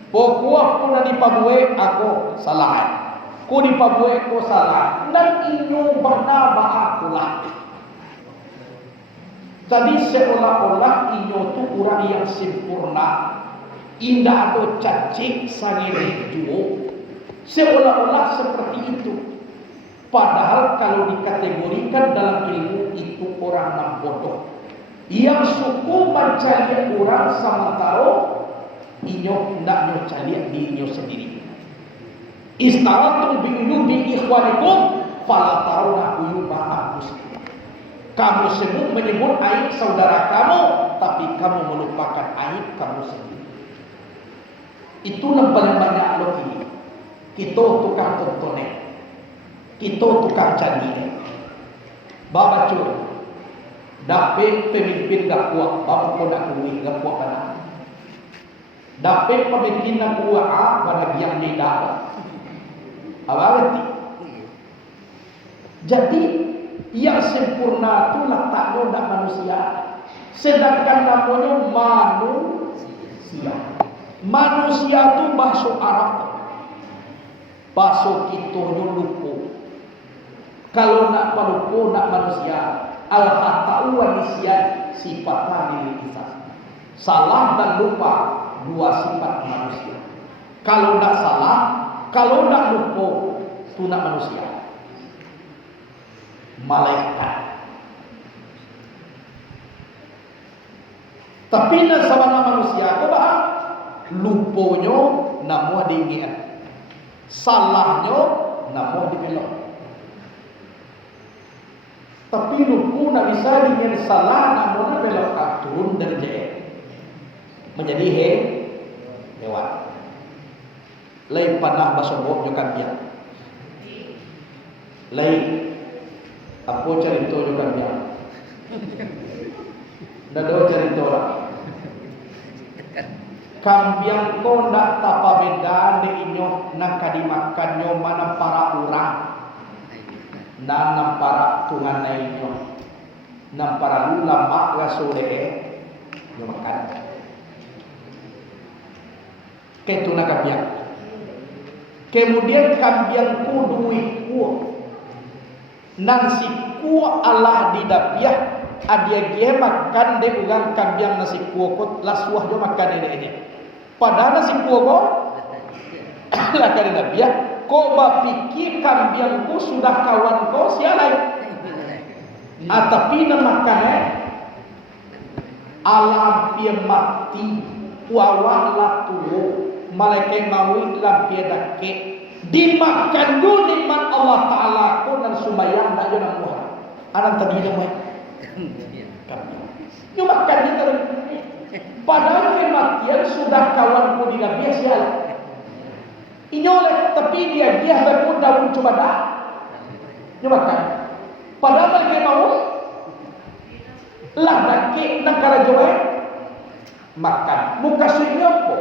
Pokok aku nani pabue aku salah. Ku di pabue aku salah. Dan inyo bana maaf lah. Jadi seolah-olah inyo tu orang yang sempurna, indah do cacik sangiri juo, seolah-olah seperti itu. Padahal kalau dikategorikan dalam ilmu itu orang yang bodoh. Yang suku mencari orang sementara inyo tidak mencari dirinya sendiri. Istaratum bi'uyubi ikhwanikum fala tarawna uyuba anfusikum. Kamu sebut menyebut aib saudara kamu, tapi kamu melupakan aib kamu sendiri. Itulah paling banyak lo ini. Kita tukang tontonan, kita tukang candi. Bapa cuy, dapet pemimpin gak kuat, bapa pun nak kuih gak kuat mana. Dapet pemimpin nak kuat, pada yang dia dapat. Apa arti? Jadi yang sempurna itu letaknya tidak manusia, sedangkan namanya manusia. Manusia itu bahasa Arab, bahasa kita lupa. Kalau nak lupa nak manusia, al-khata'u wa nisyan sifatnya lil-insan. Salah dan lupa dua sifat manusia. Kalau nak salah, kalau nak lupa itu nak manusia. Malaikat. Tapi nak sawana manusia kau bah luponyo namu diingat, salahnya namu dibelok. Tapi lupu nak bisa diingat salah namu belok turun derajat menjadi hewan. Lain panah basobok juga dia. Lain apa cerita juga dia. Nado cerita orang. Kambiang ko nak tapa beda de inyo nak kadimakannya mana para orang. Dan para tungan inyo. Nam para ulama gasode yo makan. Ketu nak kambiang. Kemudian kambiang ku duit ku. Nasi kuah Allah di dapiah adia dia makan de ulang kambiang nasi kuah kot lasuah jo makan ini. Padahal nasi kuah ko lah kan dapiah ko ba pikir kambiangku sudah kawan ko sialai. Tapi nak makan alam pia mati wawa la tuwo malaikat mawi la pia dake dimakan dulu nikmat Allah Ta'ala ko dan sumayang tak ada buah. Anak tadi dia buat. Dia makan dia terus. Padahal kematian sudah kawanku di Nabi sial. Inyolah tapi dia berpun daun coba dah. Dia makan. Padahal dia mau lah nak negara Jawa makan. Muka sunya apa?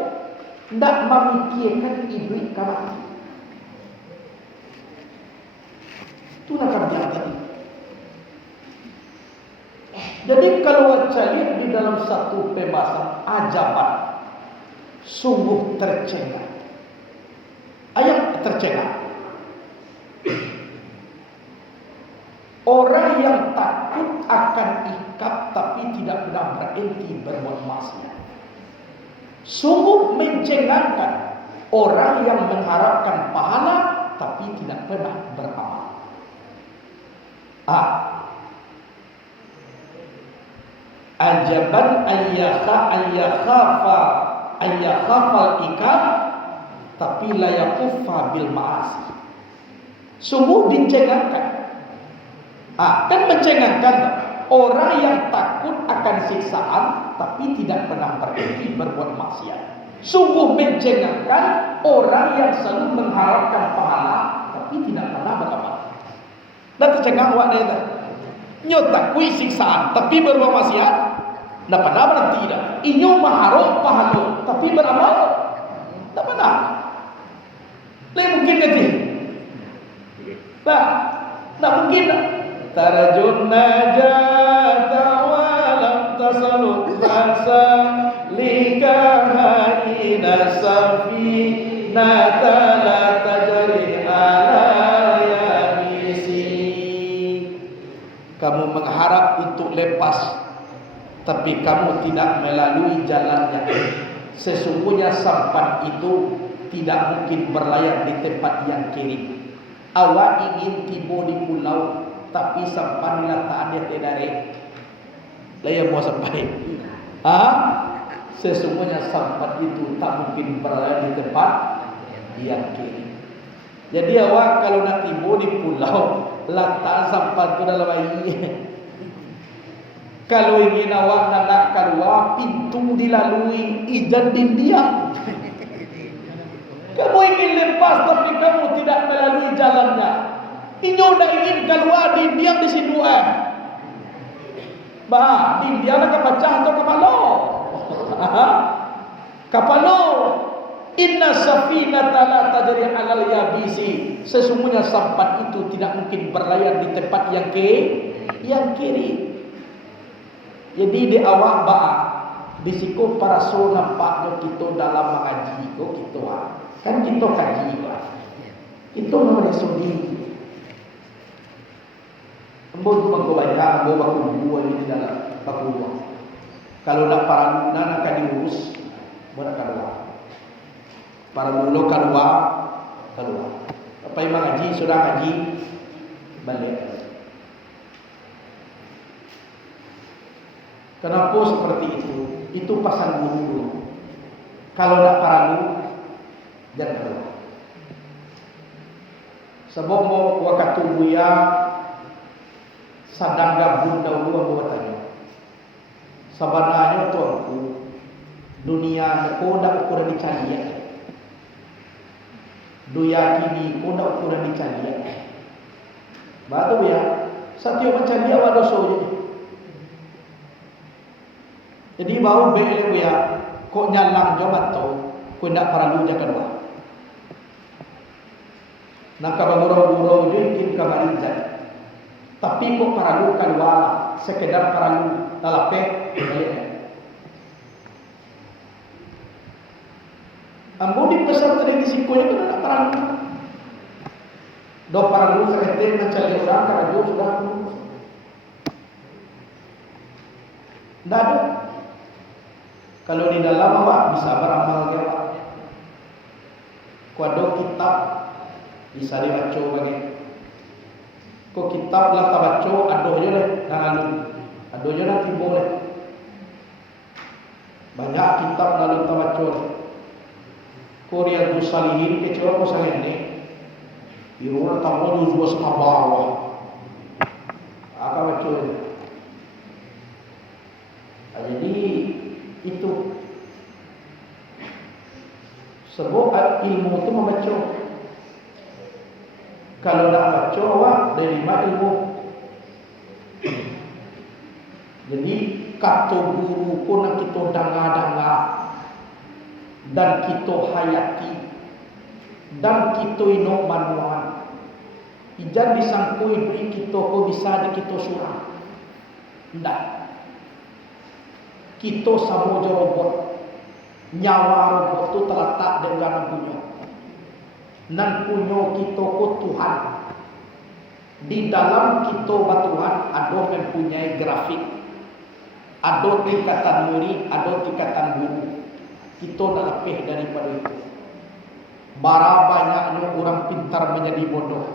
Nak memikirkan iblis kamati. Itu nak kerja tadi. Jadi kalau cari di dalam satu pembahasan ajaban, sungguh tercengang. Ayat tercengang. Orang yang takut akan ikat tapi tidak pernah berhenti berbuat maksiat. Sungguh mencengangkan orang yang mengharapkan pahala tapi tidak pernah beramal. Ajaban ayyakhafal ikam tapi la yakuffa bil ma'asi. Sungguh dicengangkan. Kan mencengangkan orang yang takut akan siksaan tapi tidak pernah berhenti berbuat maksiat. Sungguh mencengangkan orang yang selalu mengharapkan pahala tapi tidak pernah beramal. Dan tercengang wak dia. Nyo takui siksaan tapi berbuat maksiat. Tidak pernah berhenti dah. Inyo mengharap pahala tapi beramal. Tak pernah. Lain mungkin nanti. Tak mungkin tak. Tarjun najata walam tasaluk masa lika haina safi natala tajri ala yamisi. Kamu mengharap untuk lepas tapi kamu tidak melalui jalannya. Sesungguhnya sampan itu tidak mungkin berlayar di tempat yang kering. Awak ingin tiba di pulau, tapi sampai nilataan dia tidak Laya mau sampai. Sesungguhnya sampai itu tak mungkin berada di tempat yang kiri. Jadi awak kalau nak tiba di pulau, letak sampai itu dalam air. Kalau ingin awak nak keluar, pintu dilalui, izin diam. Kamu ingin lepas tapi kamu tidak melalui jalannya. Ini udah ingin keluar diam di situ diam nak kepecah atau kepala? Kepala. Inna safinata la tajri 'alal yabisi. Sesungguhnya sampan itu tidak mungkin berlayar di tempat yang kiri. Jadi di awak di siku para so nampaknya kita dalam mengaji kita kan kita kaji itu namanya sudi. Ambo banyak ambo baku dua ini dalam baku dua. Kalau nak para nak diurus buat keluar. Para dulu keluar. Apa yang mengaji sudah ngaji balik. Kenapa seperti itu? Itu pasal dulu. Kalau nak paralu, jangan keluar. Sebab mau waktu buya sadang gabung dahulu buat tanya. Sebenarnya tuanku, dunia ko dak ukuran dicari. Dunia kini ko dak ukuran dicari. Batu ya, setiap mencari awak dosa je. Jadi bau beli ya, kok nyalang jomat tu, kau nak paralu jangan kedua. Nak kabur-burung je mungkin kamar ijat. Tapi kok paralu kedua, sekedar paralu talape. Ambo di pesantren di sikonya kan nak paralu. Do paralu serete mencari orang kerja sudah. Tidak ada. Kalau di dalam awak bisa beramal ke awak. Kuado kitab bisa dibaca bagi. Ko kitab lah tak baca adoh je lah lalu. Adoh je lah timbul lah. Banyak kitab lalu tak baca lah. Ko Riyadhus Shalihin kecewa ko sa ini. Biro na tapo dua sekabawa. Aka baca je. Jadi itu sebab ilmu itu membaca. Kalau nak baca awak dari ilmu. Jadi kata guru pun nak kita dengar dan kita hayati dan kita inok manuan. Ijan disangkui duit kita kok bisa di kita surah. Tidak. Kita sama je robot. Nyawa robot tu terletak dengan punya. Dan punya kita ko Tuhan. Di dalam kita batuhan ada mempunyai grafik. Ada tingkatan murid, ada tingkatan guru. Kita nak lebih daripada itu. Bara banyaknya orang pintar menjadi bodoh.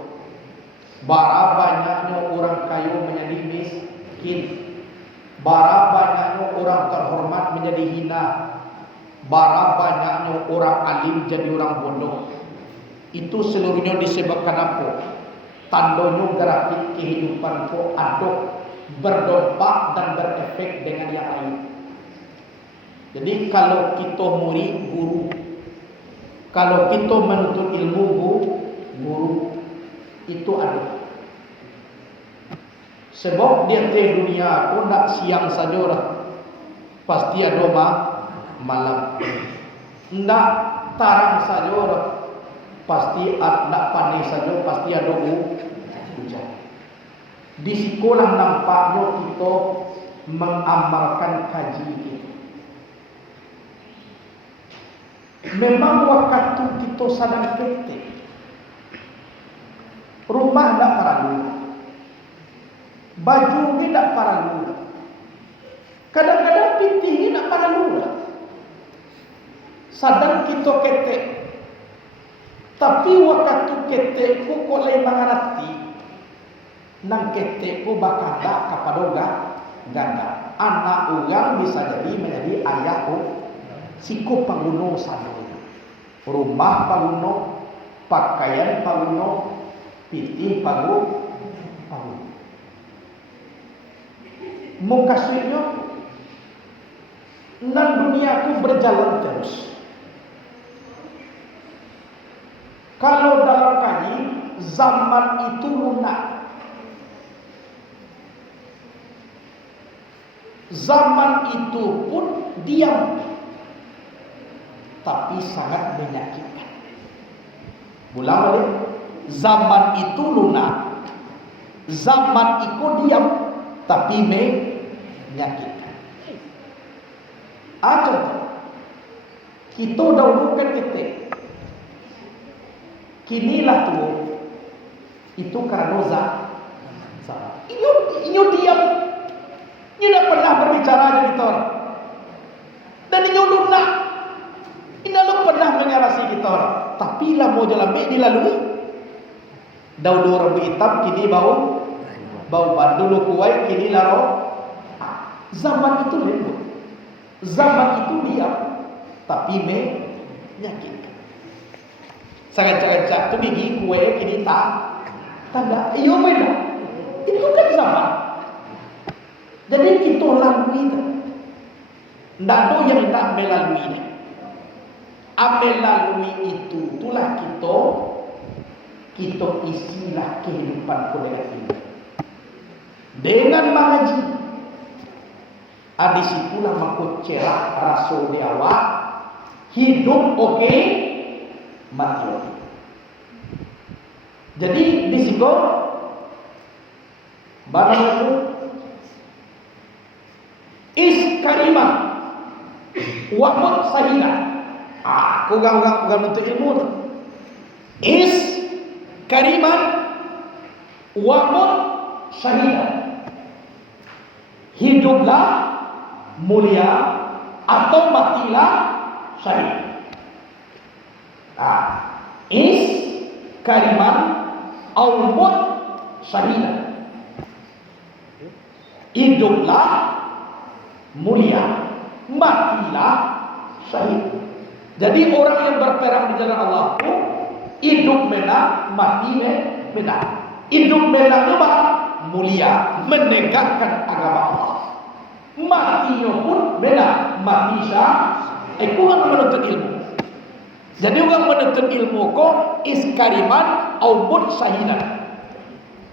Bara banyaknya orang kaya menjadi miskin. Bara banyaknya orang terhormat menjadi hina. Bara banyaknya orang alim jadi orang bodoh. Itu seluruhnya disebabkan apa? Tandanya grafik kehidupan ko aduk berdampak dan berefek dengan yang lain. Jadi kalau kita murid guru, kalau kita menuntut ilmu guru, itu aduk. Sebab dia dunia pun tak siang saja lah. Pasti ada malam. Tidak tarang saja lah. Pasti tak panas saja. Pasti ada hujan. Di sekolah nampaknya kita mengamalkan kaji itu. Memang waktu kita sadar ketik. Rumah tak perlu. Baju ni tak perlu. Kadang-kadang pitih ni tak perlu. Sadar kita ketik. Tapi waktu ketek ku kok lain mengerti, nang ketek ku bakal kepada ganda. Anak orang bisa jadi menjadi ayah ku, siku panguno sanu, rumah panguno, pakaian panguno, pitih panguno. Mukasirnya, nang duniaku berjalan terus. Kalau dalam kaji, zaman itu lunak. Zaman itu pun diam. Tapi sangat menyakitkan. Ulang balik. Zaman itu lunak. Zaman itu diam. Tapi menyakitkan. Contoh. Kita dahulu kan ketik. Kinilah tu itu karena zaman. Ini diam. Ini tidak pernah berbicara dengan kita. Dan ini lunak. Ini tidak pernah mengarasi kita. Tapi lah mau jalan baik dilalui. Dahulu rambut hitam, kini bau bandul kuai, kini laro. Zaman itu lembut. Zaman itu diam. Tapi menyakitkan. Sangat-sangat tu gigi kue kini tak tanda. Iyo beda. Itu kan zaman. Jadi kita lalui itu. Tidak ada yang tidak melalui. Melalui itu itulah kita isilah kehidupan kolektif ini dengan mengaji. Disitulah makut cerah rasul diawak hidup oke. Mati. Jadi di situ barang itu iskarimah wahmud sahidah. Aku gak bentuk ilmu. Iskarimah wahmud sahidah. Hiduplah mulia atau matilah syahid. Kariman awmud syahidah. Hiduplah mulia, matilah syahid. Jadi orang yang berperang di jalan Allah itu hidup menang, mati menang. Hidup menang itu mulia, menegakkan agama Allah. Matinya pun menang, mati syahid. Itu kan menuntut ilmu. Jadi orang menuntut ilmu kok iskariman awmud syahidah.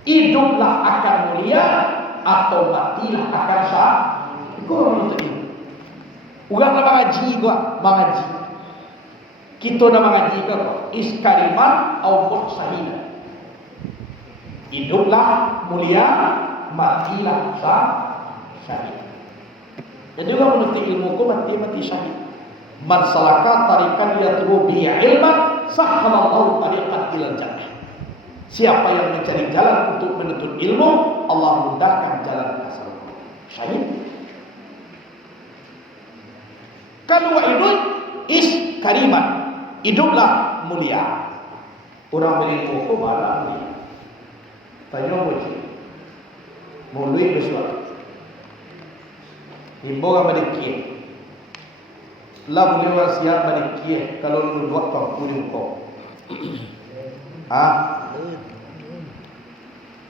Hiduplah akan mulia atau matilah akan syahid. Itu orang menuntut ilmu. Orang nak mengaji gua, mengaji. Kita nak mengaji kok iskariman awmud syahidah. Hiduplah mulia, matilah syahid. Jadi orang menuntut ilmu kok mati syahid. Man salaka tariqan yatlubu bihi ilman sahhalallahu tariqan ilal jannah. Siapa yang mencari jalan untuk menuntut ilmu, Allah mudahkan jalan ke surga. Syahid. Kalau hidup is kariman, hiduplah mulia. Orang berilmu kok malah mulia. Tanya muji. Mulai bersuara. Ibu yang berdikir. Lah boleh orang siap balik kia kalau lu buat kau kuning kau.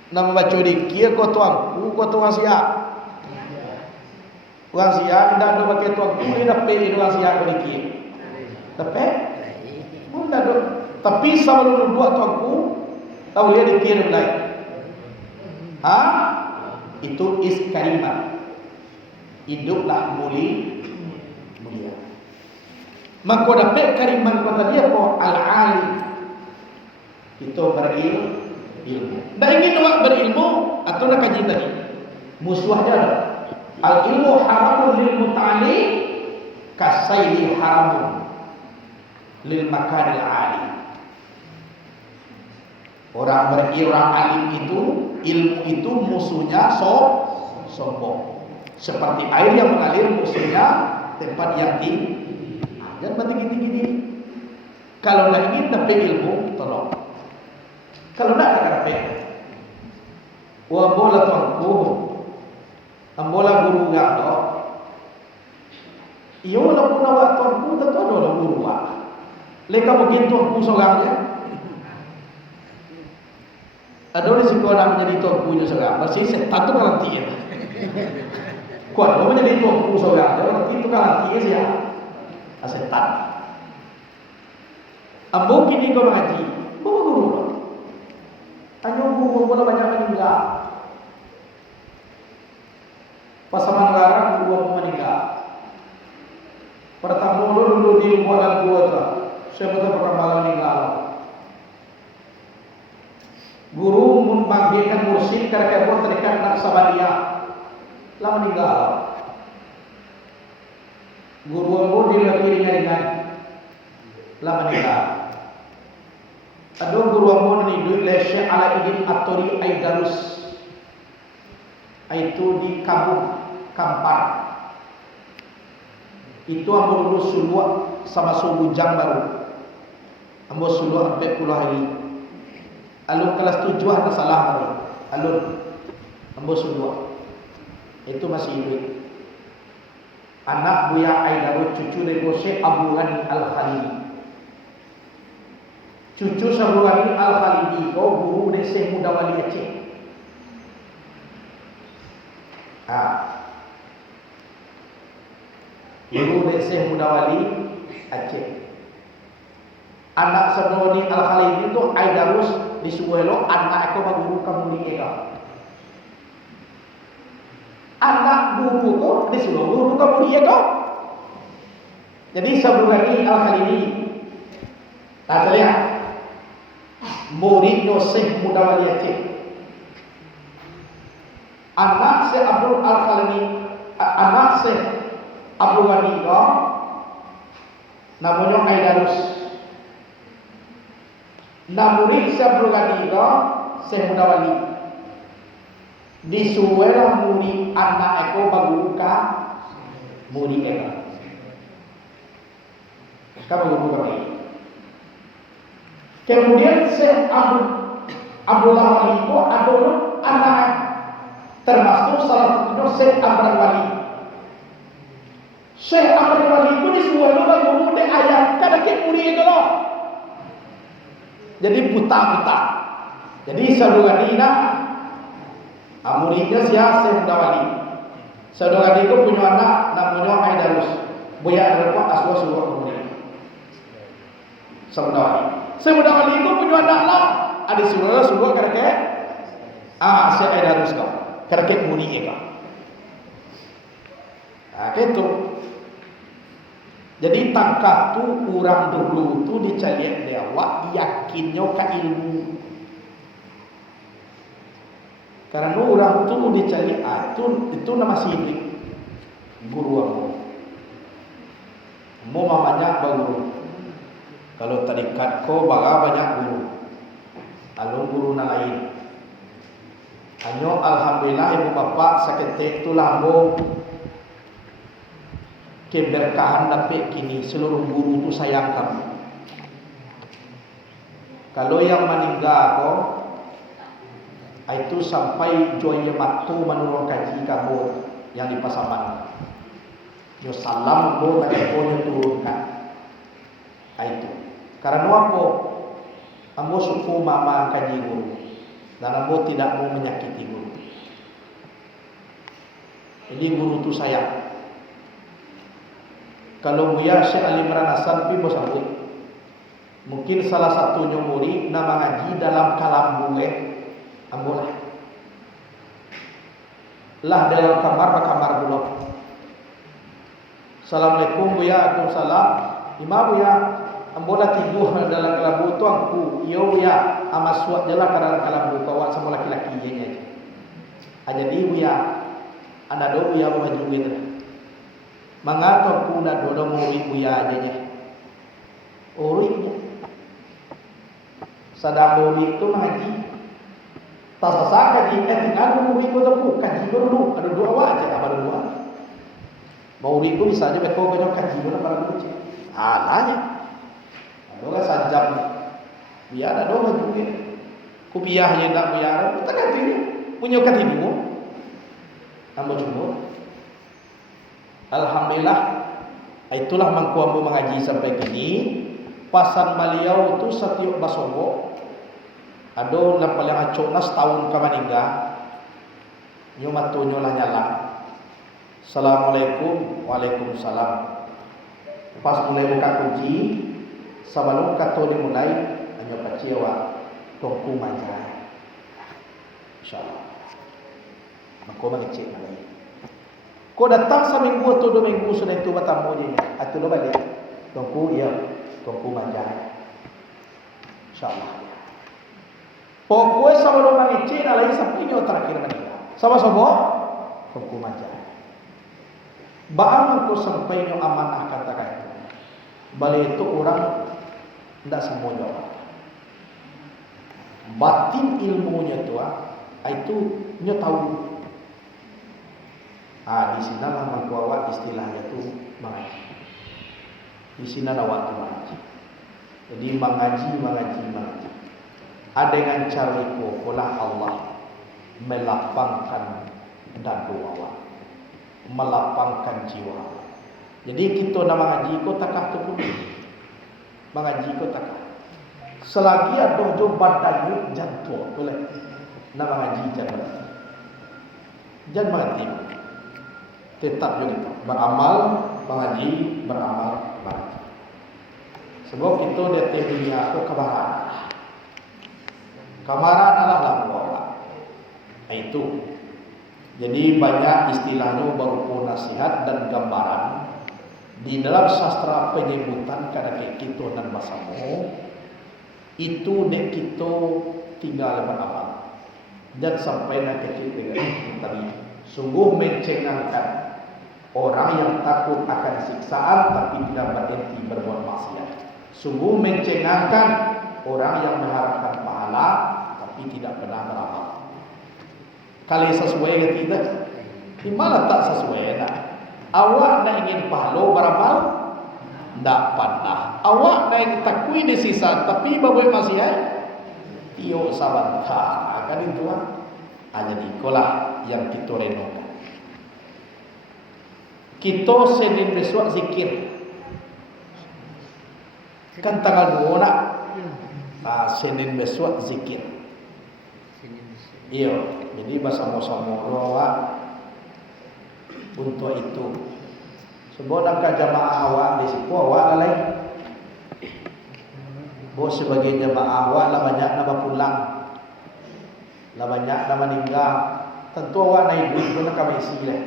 Nama baca di kia kau tuang siap. Orang siap tidak ada pakai tuang kuning dapat orang siap balik kia. Dapat? Pun dah ada. Tapi sama lu buat tuangku, tahu dia dikirim lagi. Itu iskarimah. Hiduplah mulia. Maka dapat kariman kata dia apa? Al-alim. Kita berilmu. Dah ingin awak berilmu atau nak kaji tadi? Musuh dia. Al-ilmu haramun lil muta'allim kasayyi haramun lil makanil alim. Orang alim itu, ilmu itu musuhnya sombong. Seperti air yang mengalir musuhnya tempat yang tinggi. Jangan mati gini-gini. Kalau nak ingin dapat ilmu, tolong. Kalau nak dapat, wah bola tuanku, ambola guru gado. Iyo la puna wa tuanku, tak tahu lah guru wa. Leka mungkin tuanku seorang ya. Ada di sekolah menjadi tuanku nya seorang, masih setan tu kalau tiada. Kuat, kalau menjadi tuanku seorang, kalau itu kalau tiada sih ya, setan. Ambo kini kau mengaji, bawa guru. Hanya guru bola banyak meninggal. Pasaman larang guru meninggal. Pertama dulu di bulan gua tu, saya betul perkembangan meninggal. Guru membangkitkan mursyid kerana pun terikat Naksabandia, lah meninggal. Guru pun dilaki ringan, lah meninggal. Ada guru pun ni duit Syekh Alauddin At-Tori Aidarus, itu di Kampung Kampar. Itu ambo lulus suluk sama subuh jam baru. Ambo suluk 40 hari. Alun kelas 7 ada salah hari. Alun ambo suluk. Itu masih hidup. Anak Buya Aidarus, cucu dari Syekh Abu Ghani Al-Khalili. Cucu Abu Ghani Al-Khalili kau guru dari Syekh Mudawali Aceh. Guru dari Syekh Mudawali Aceh. Anak Sabroni Al-Khalili itu Aidarus di Suwelo, anak aku guru kamu di Eka. Anak guru ko di Suwelo, guru kamu di Eka. Jadi Sabroni Al-Khalili, tak lihat muridnya Syekh Mudawali Aceh. Anak Syekh Abdul Al-Khalili, anak Syekh Abu Ghani ko namanya Aidarus. Namurid Syekh Abdul Ghani ko Syekh Mudawali. Disuwera murid anak eko baguru ka murid eko. Ka baguru ka. Kemudian Syekh Abdullah Wali ko adalah anak termasuk salah satunya Syekh Abdul Wali. Syekh Abdul Wali itu disuruh lupa guru de ayat kada ke muri itu loh. Jadi buta. Jadi saudara Dina muridnya siapa Syekh Abdul Wali. Saudara Dina punya anak namanya Aidarus. Buya berapa aswa suruh murid. Saudara Wali. Syekh Abdul Wali itu punya anak lah. Ada suruh kada ke Syekh Aidarus kau. Kada ke murid kau. Gitu. Jadi tangkah tu orang dulu tu dicaliak dewa yakinnya ke ilmu. Karena orang tu dicaliak itu nama sidik guru aku. Mau banyak guru. Kalau tadikat ko banyak guru. Lalu guru na lain. Hanya alhamdulillah ibu bapak seketik tu lambo keberkahan dapat kini seluruh guru tu sayang kamu. Kalau yang meninggal ko itu sampai joynya matu menurut kaji kamu yang di Pasaman. Yo salam bo tak boleh turunkan. Itu. Karena apa? Ambo suku mama kaji guru dan ambo tidak mau menyakiti guru. Ini guru tu sayang. Kalau Buya Syekh Ali Imran Hasan pi bosambut. Mungkin salah satunya murid nama ngaji dalam kalam buwe ambolah. Lah dalam kamar bulok. Assalamualaikum Buya, Waalaikumsalam. Imam Buya, ambolah tidur dalam kalam tuangku. Iyo Buya, amas suat jelah dalam kalam kawan sama laki-laki nya. Jadi Buya, anda do Buya maju gitu. Mengatur pula dodo murid Buya adanya. Muridnya sadar murid itu mengaji. Tak sasa kaji tinggal murid itu tu kaji dulu. Ada dua wajah apa dua. Murid itu bisa aja betul kaji dulu para guru. Alahnya. Doa sajam. Biar ada doa juga. Kupiah je nak biar. Tak kata ni. Punya kat ini. Ambo cuma. Alhamdulillah. Itulah mangku ambo mengaji sampai kini. Pasan beliau itu setiap basongo. Ado yang paling acok nas tahun kamaningga. Nyo matu nyo lah nyala. Assalamualaikum. Waalaikumsalam. Pas mulai buka kunci. Sebelum kato dimulai. Nyo kecewa. Tongku majai. InsyaAllah. Maka mengecek malai. Kau datang seminggu atau 2 minggu sudah itu bertamu dia. Atau lo balik. Tongku iya. Tongku majai. InsyaAllah. Pokoknya sebelum mengecek alai sampai nyo terakhir meninggal. Sama-sama. Tongku majai. Baang aku sampai nyo amanah katakan itu. Balik itu orang tidak semua jawab. Batin ilmunya itu nyo tahu. Di sini lah mengkuawat istilahnya tu mengaji. Di sini ada waktu mengaji. Jadi mengaji. Ada dengan cara itu pola Allah melapangkan dadu awak, melapangkan jiwa. Jadi kita nak mengaji ko takah tu pun. Mengaji ko takah. Selagi ada jo badannya jantung boleh. Nak mengaji jangan mati. Tetap juga beramal, mengaji, beramal, mengaji. Sebab itu dia dunia aku kemaran. Kamaran adalah lawan. Itu. Jadi banyak istilahnya berupa nasihat dan gambaran di dalam sastra penyebutan kadang kita dan bahasamu. Itu dek kita tinggal beramal. Dan sampai nak kecil dengan tadi. Sungguh mencengangkan orang yang takut akan siksaan tapi tidak berhenti berbuat maksiat. Sungguh mencengangkan orang yang mengharapkan pahala tapi tidak pernah beramal. Kalau sesuai ke tidak, malah tak sesuai nak. Awak nak ingin pahala beramal, tak pernah. Awak nak ingin takui di sisa tapi berbuat maksiat, iyo sabar kan itu hanya ikolah yang kita renungkan. Kita Senin besok zikir. Kan tanggal 2 nak. Senin besok zikir. Iya, jadi bersama-sama awak untuk itu. Sebab nak jamaah awak di situ awak lalai. Bos sebagai jamaah awak lah banyak nama pulang. Lah banyak nama meninggal. Tentu awak naik duit pun nak isi lah.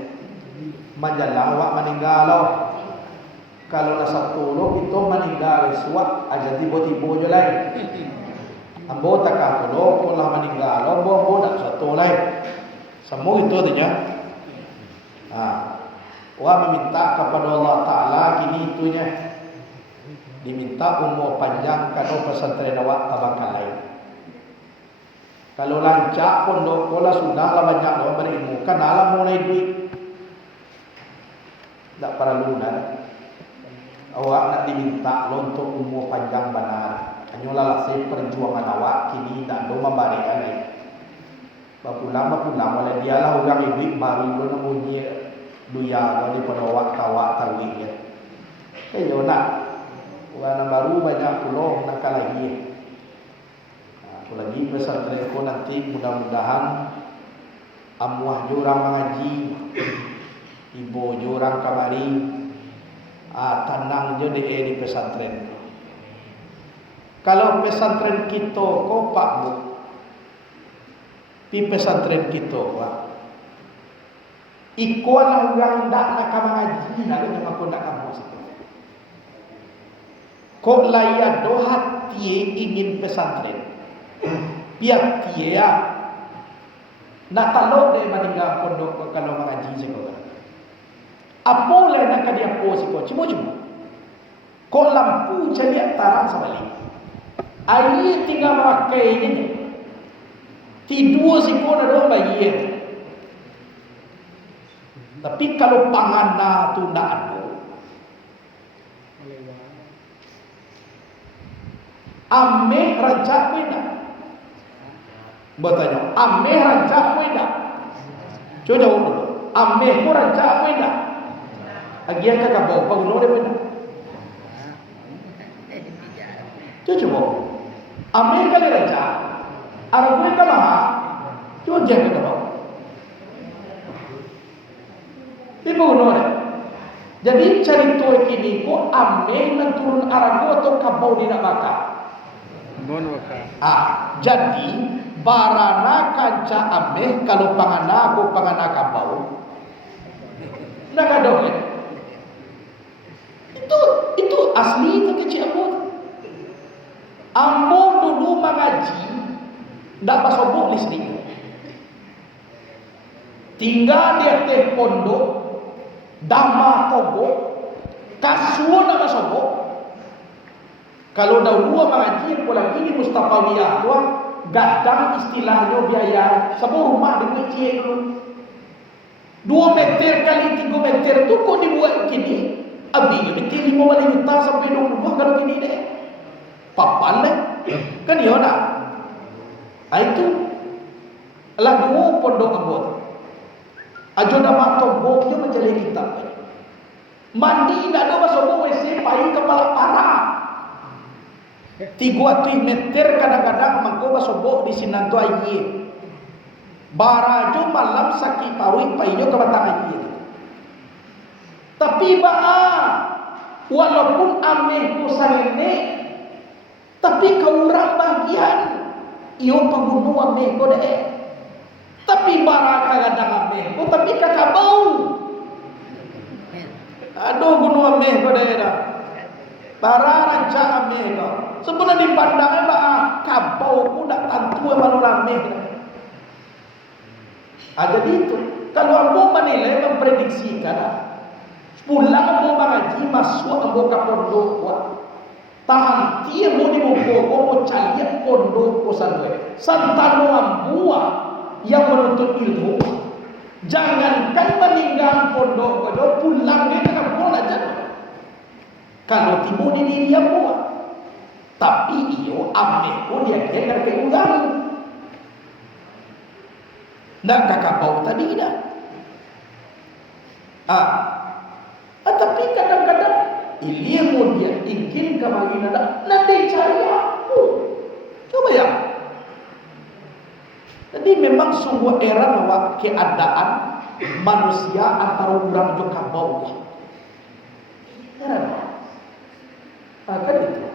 Manjalah awak meninggal loh. Kalau dah satu loh itu meninggal suat aja tiba-tiba je lain. Ambo takah tu loh kalau meninggal loh ambo dah satu lain. Semua itu saja. Awak meminta kepada Allah Taala kini itunya. Diminta umur panjang kalau pesantren awak tabangkan lain. Kalau lancak pondok pola sudah lah banyak loh berilmu. Kan alam mulai duit. Tak para lunar. Awak nak diminta lo untuk umur panjang benar. Hanyalah saya perjuangan awak kini tak ada membarikan lain. Bapulang oleh dialah orang ibu baru lo namunnya duya lo daripada awak kawak tahu ya. Yo nak orang baru banyak pulau nak lagi. Lagi pesantren ko nanti mudah-mudahan amuah jurang mengaji. Ibu jurang kamari tenang je di pesantren. Kalau pesantren kita ko pak bu, pi pesantren kita pak, ikuan orang dak nak mengaji, nak aku nak kamu situ. Kok layak do hati ingin pesantren, biar dia nak tahu dia meninggal pondok kalau mengaji sekolah. Apa lah nak dia pos ko cuma. Kok lampu jadi tarang sebalik. Air tinggal pakai ini. Tidur si ko ada bayi. Tapi kalau pangana tu ndak ada. Ameh rancak weda. Bertanya, ameh rancak weda. Coba jawab dulu. Ameh ku rancak weda. Agian kakak bawa pagno de weda. Coba. Ameh kali rancak. Arab gue kamaha. Coba jangan kakak bawa. Di pagno de. Jadi cerita kini ku ameh nan turun Arab atau kabau di nak bakar. Jadi barana kanca ameh kalau pangana aku pangana kabau nak ada kan? Itu asli itu kecil ambo dulu mengaji ndak pasobok listrik tinggal dia teh pondok dama tobo kasuo nak pasobok. Kalau dahulu mengaji pulang ini Mustafawiyah tuan gadang istilahnya biaya sebuah rumah di Kuching dulu 2 meter kali 3 meter tu kok dibuat begini abis itu 5 juta sampai 20 kalau gini deh papan deh kan ya nak itu lagu pondok abot ajo nama tomboknya menjadi kitab mandi tidak ada masuk WC paling kepala parah 3 meter kadang-kadang mangko basobok di sinanto aye. Barajo malam sakit parui payo ke batang aye. Tapi walaupun ameh ku sarene tapi kau orang bagian iyo pagunu ameh ko de. Tapi baraka kadang ameh ko tapi kakabau. Aduh gunu ameh ko de dah. Para rancak ameh ko. Sebenarnya dipandangnya kabau ku dak tantu malu rame. Jadi itu kalau ambo menilai memprediksikan pulang ambo mengaji masuk ambo ke pondok tahan dia mau dibuka mau cari pondok kosan santano ambo yang menuntut ilmu jangankan meninggal pondok pulang dia ke kampung aja kalau timbul di diri ambo. Tapi iyo ameh pun dia kena keunggang. Nak kakak bau tadi dah. Tapi kadang-kadang ilmu dia ingin kemari nanti cari aku. Coba ya. Jadi memang sungguh era bahwa keadaan manusia antara orang juga bau. Kan itu.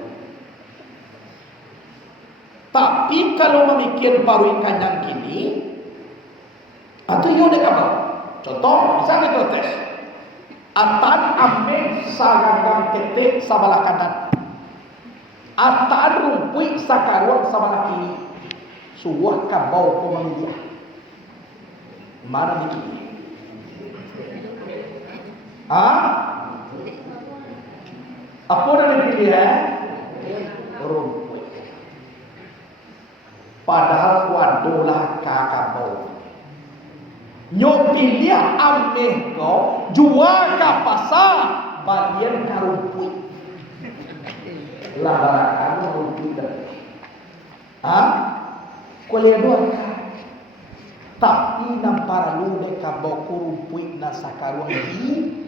Tapi kalau memikir paru ikan yang kini, atau yo dek apa? Contoh, bisa kita tes. Atan ameh sagangang ketek sabalah kanan. Atan rumpui sakaruang sabalah kiri. Suah kabau pemangnya. Mana dikini? Apa yang dipilih? Rumpui. Padahal wadolah kakabau. Nyopilih ameh kau jual ke pasar bagian karumpui. Labarakan rumpui dah. Kuliah dua. Tapi nampar lu dek kabau kurumpui nasakaruang ini.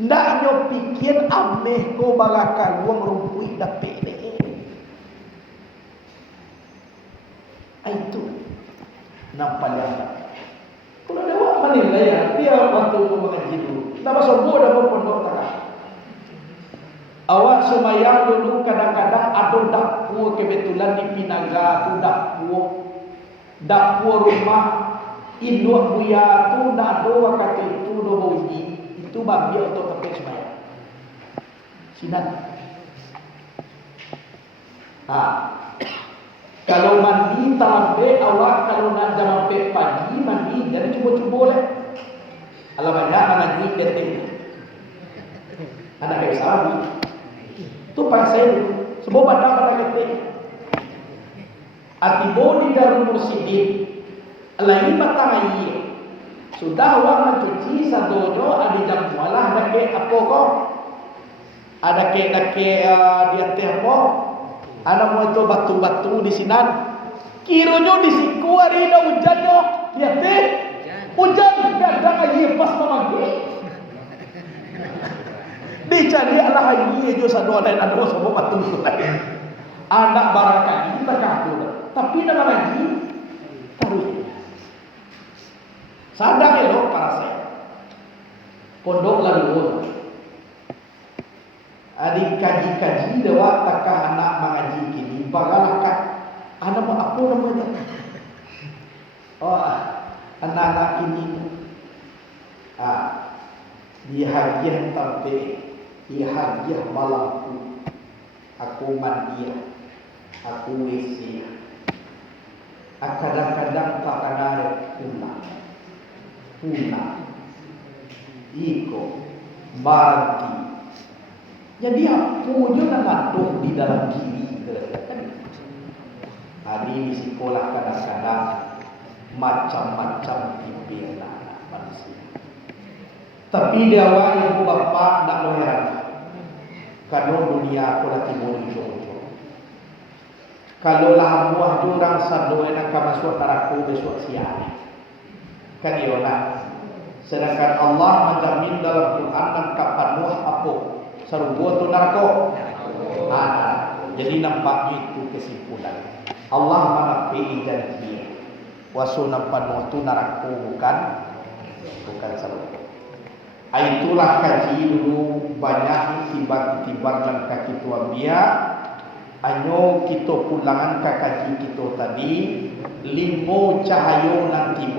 Ndak nyopikir ameh kau balakaruang rumpui dah pede. Itu nampak yang kalau ada orang menilai ya dia waktu mengaji dulu nama sobo dah pondok tak awak semayang dulu kadang-kadang ada dapur kebetulan di Pinaga tu dapur rumah induk buya tu ndak ada waktu itu do bunyi itu babi atau pakai semayang sinan kalau mandi talampe awak kalau nak jampe pagi mandi jadi cuba-cuba lah. Kalau banyak mengaji keting. Anak sahabi. Tu pasal sebab badan pada keting. Atibo di Darul Mursidin. Lain batang air. Sudah awak mencuci sadojo ada jam mualah ada ke apa kau? Ada ke dia teh apa? Anak mau itu batu-batu di sini. Kiranya di siku hari ini hujannya. Ya teh. Hujan kadang aja pas mamagi. Dicari Allah haji aja satu lain ada semua batu itu tadi. Anak barangkali kita kabur. Tapi nama lagi taruh. Sadar elok para saya. Pondok lalu. Adik kaji-kaji dewa takah anak mengaji kini. Bagalah kak. Anak apa namanya? Oh, anak-anak ini. Di hadiah tampil. Di hadiah malamku. Aku mandiah. Aku wesiah. Kadang-kadang tak ada pulang. Iko. Barang. Jadi aku juga ngatuh di dalam diri hari di sekolah kadang-kadang macam-macam pimpinan manusia. Tapi dia awal ibu bapa nak lo heran. Karena dunia aku lagi mau hijau-hijau. Kalau lah buah jurang sadoe nak masuk neraka besok siang. Kan iona. Sedangkan Allah menjamin dalam Quran dan kapan Nuh apa? Serubuh tu narko. Jadi nampaknya itu kesimpulan. Allah menapi janji. Wasu nampak tu narko bukan serubuh. Itulah kaji dulu banyak tiba-tiba dan kaki tua dia. Anyo kita pulangan ke kaji kita tadi. Limo cahayo nanti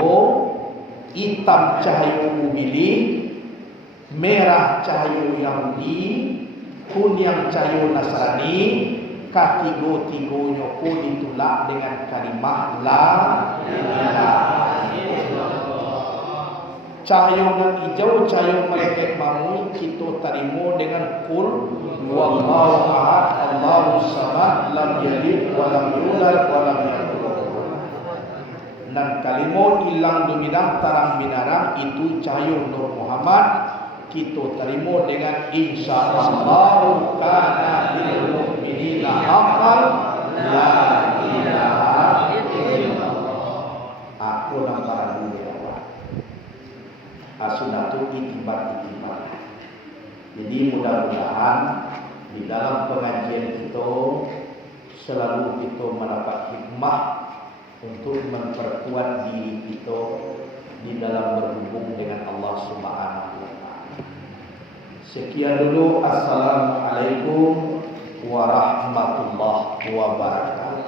hitam cahayo ubili. Merah cahayu Yahudi, kuning cahayu Nasrani, ketiga-tiganya pun ditolak dengan kalimah la ilaha illallah. Cahayu yang hijau, cahayu malaikat maut kita terima dengan kul wallahu ahad, Allahu samad, lam yalid wa lam yulad wa lam yakul. Dan kalimat hilang dominan tarang binarang itu cahayu Nur Muhammad. Kita terima dengan insyaallah kana lil mu'minina haqqan la ilaha illallah. Aku nampak dulu ya Allah. Asunatu itibar. Jadi mudah-mudahan di dalam pengajian kita selalu kita mendapat hikmah untuk memperkuat diri kita di dalam berhubung dengan Allah Subhanahu wa taala. Sekian dulu. Assalamualaikum warahmatullahi wabarakatuh.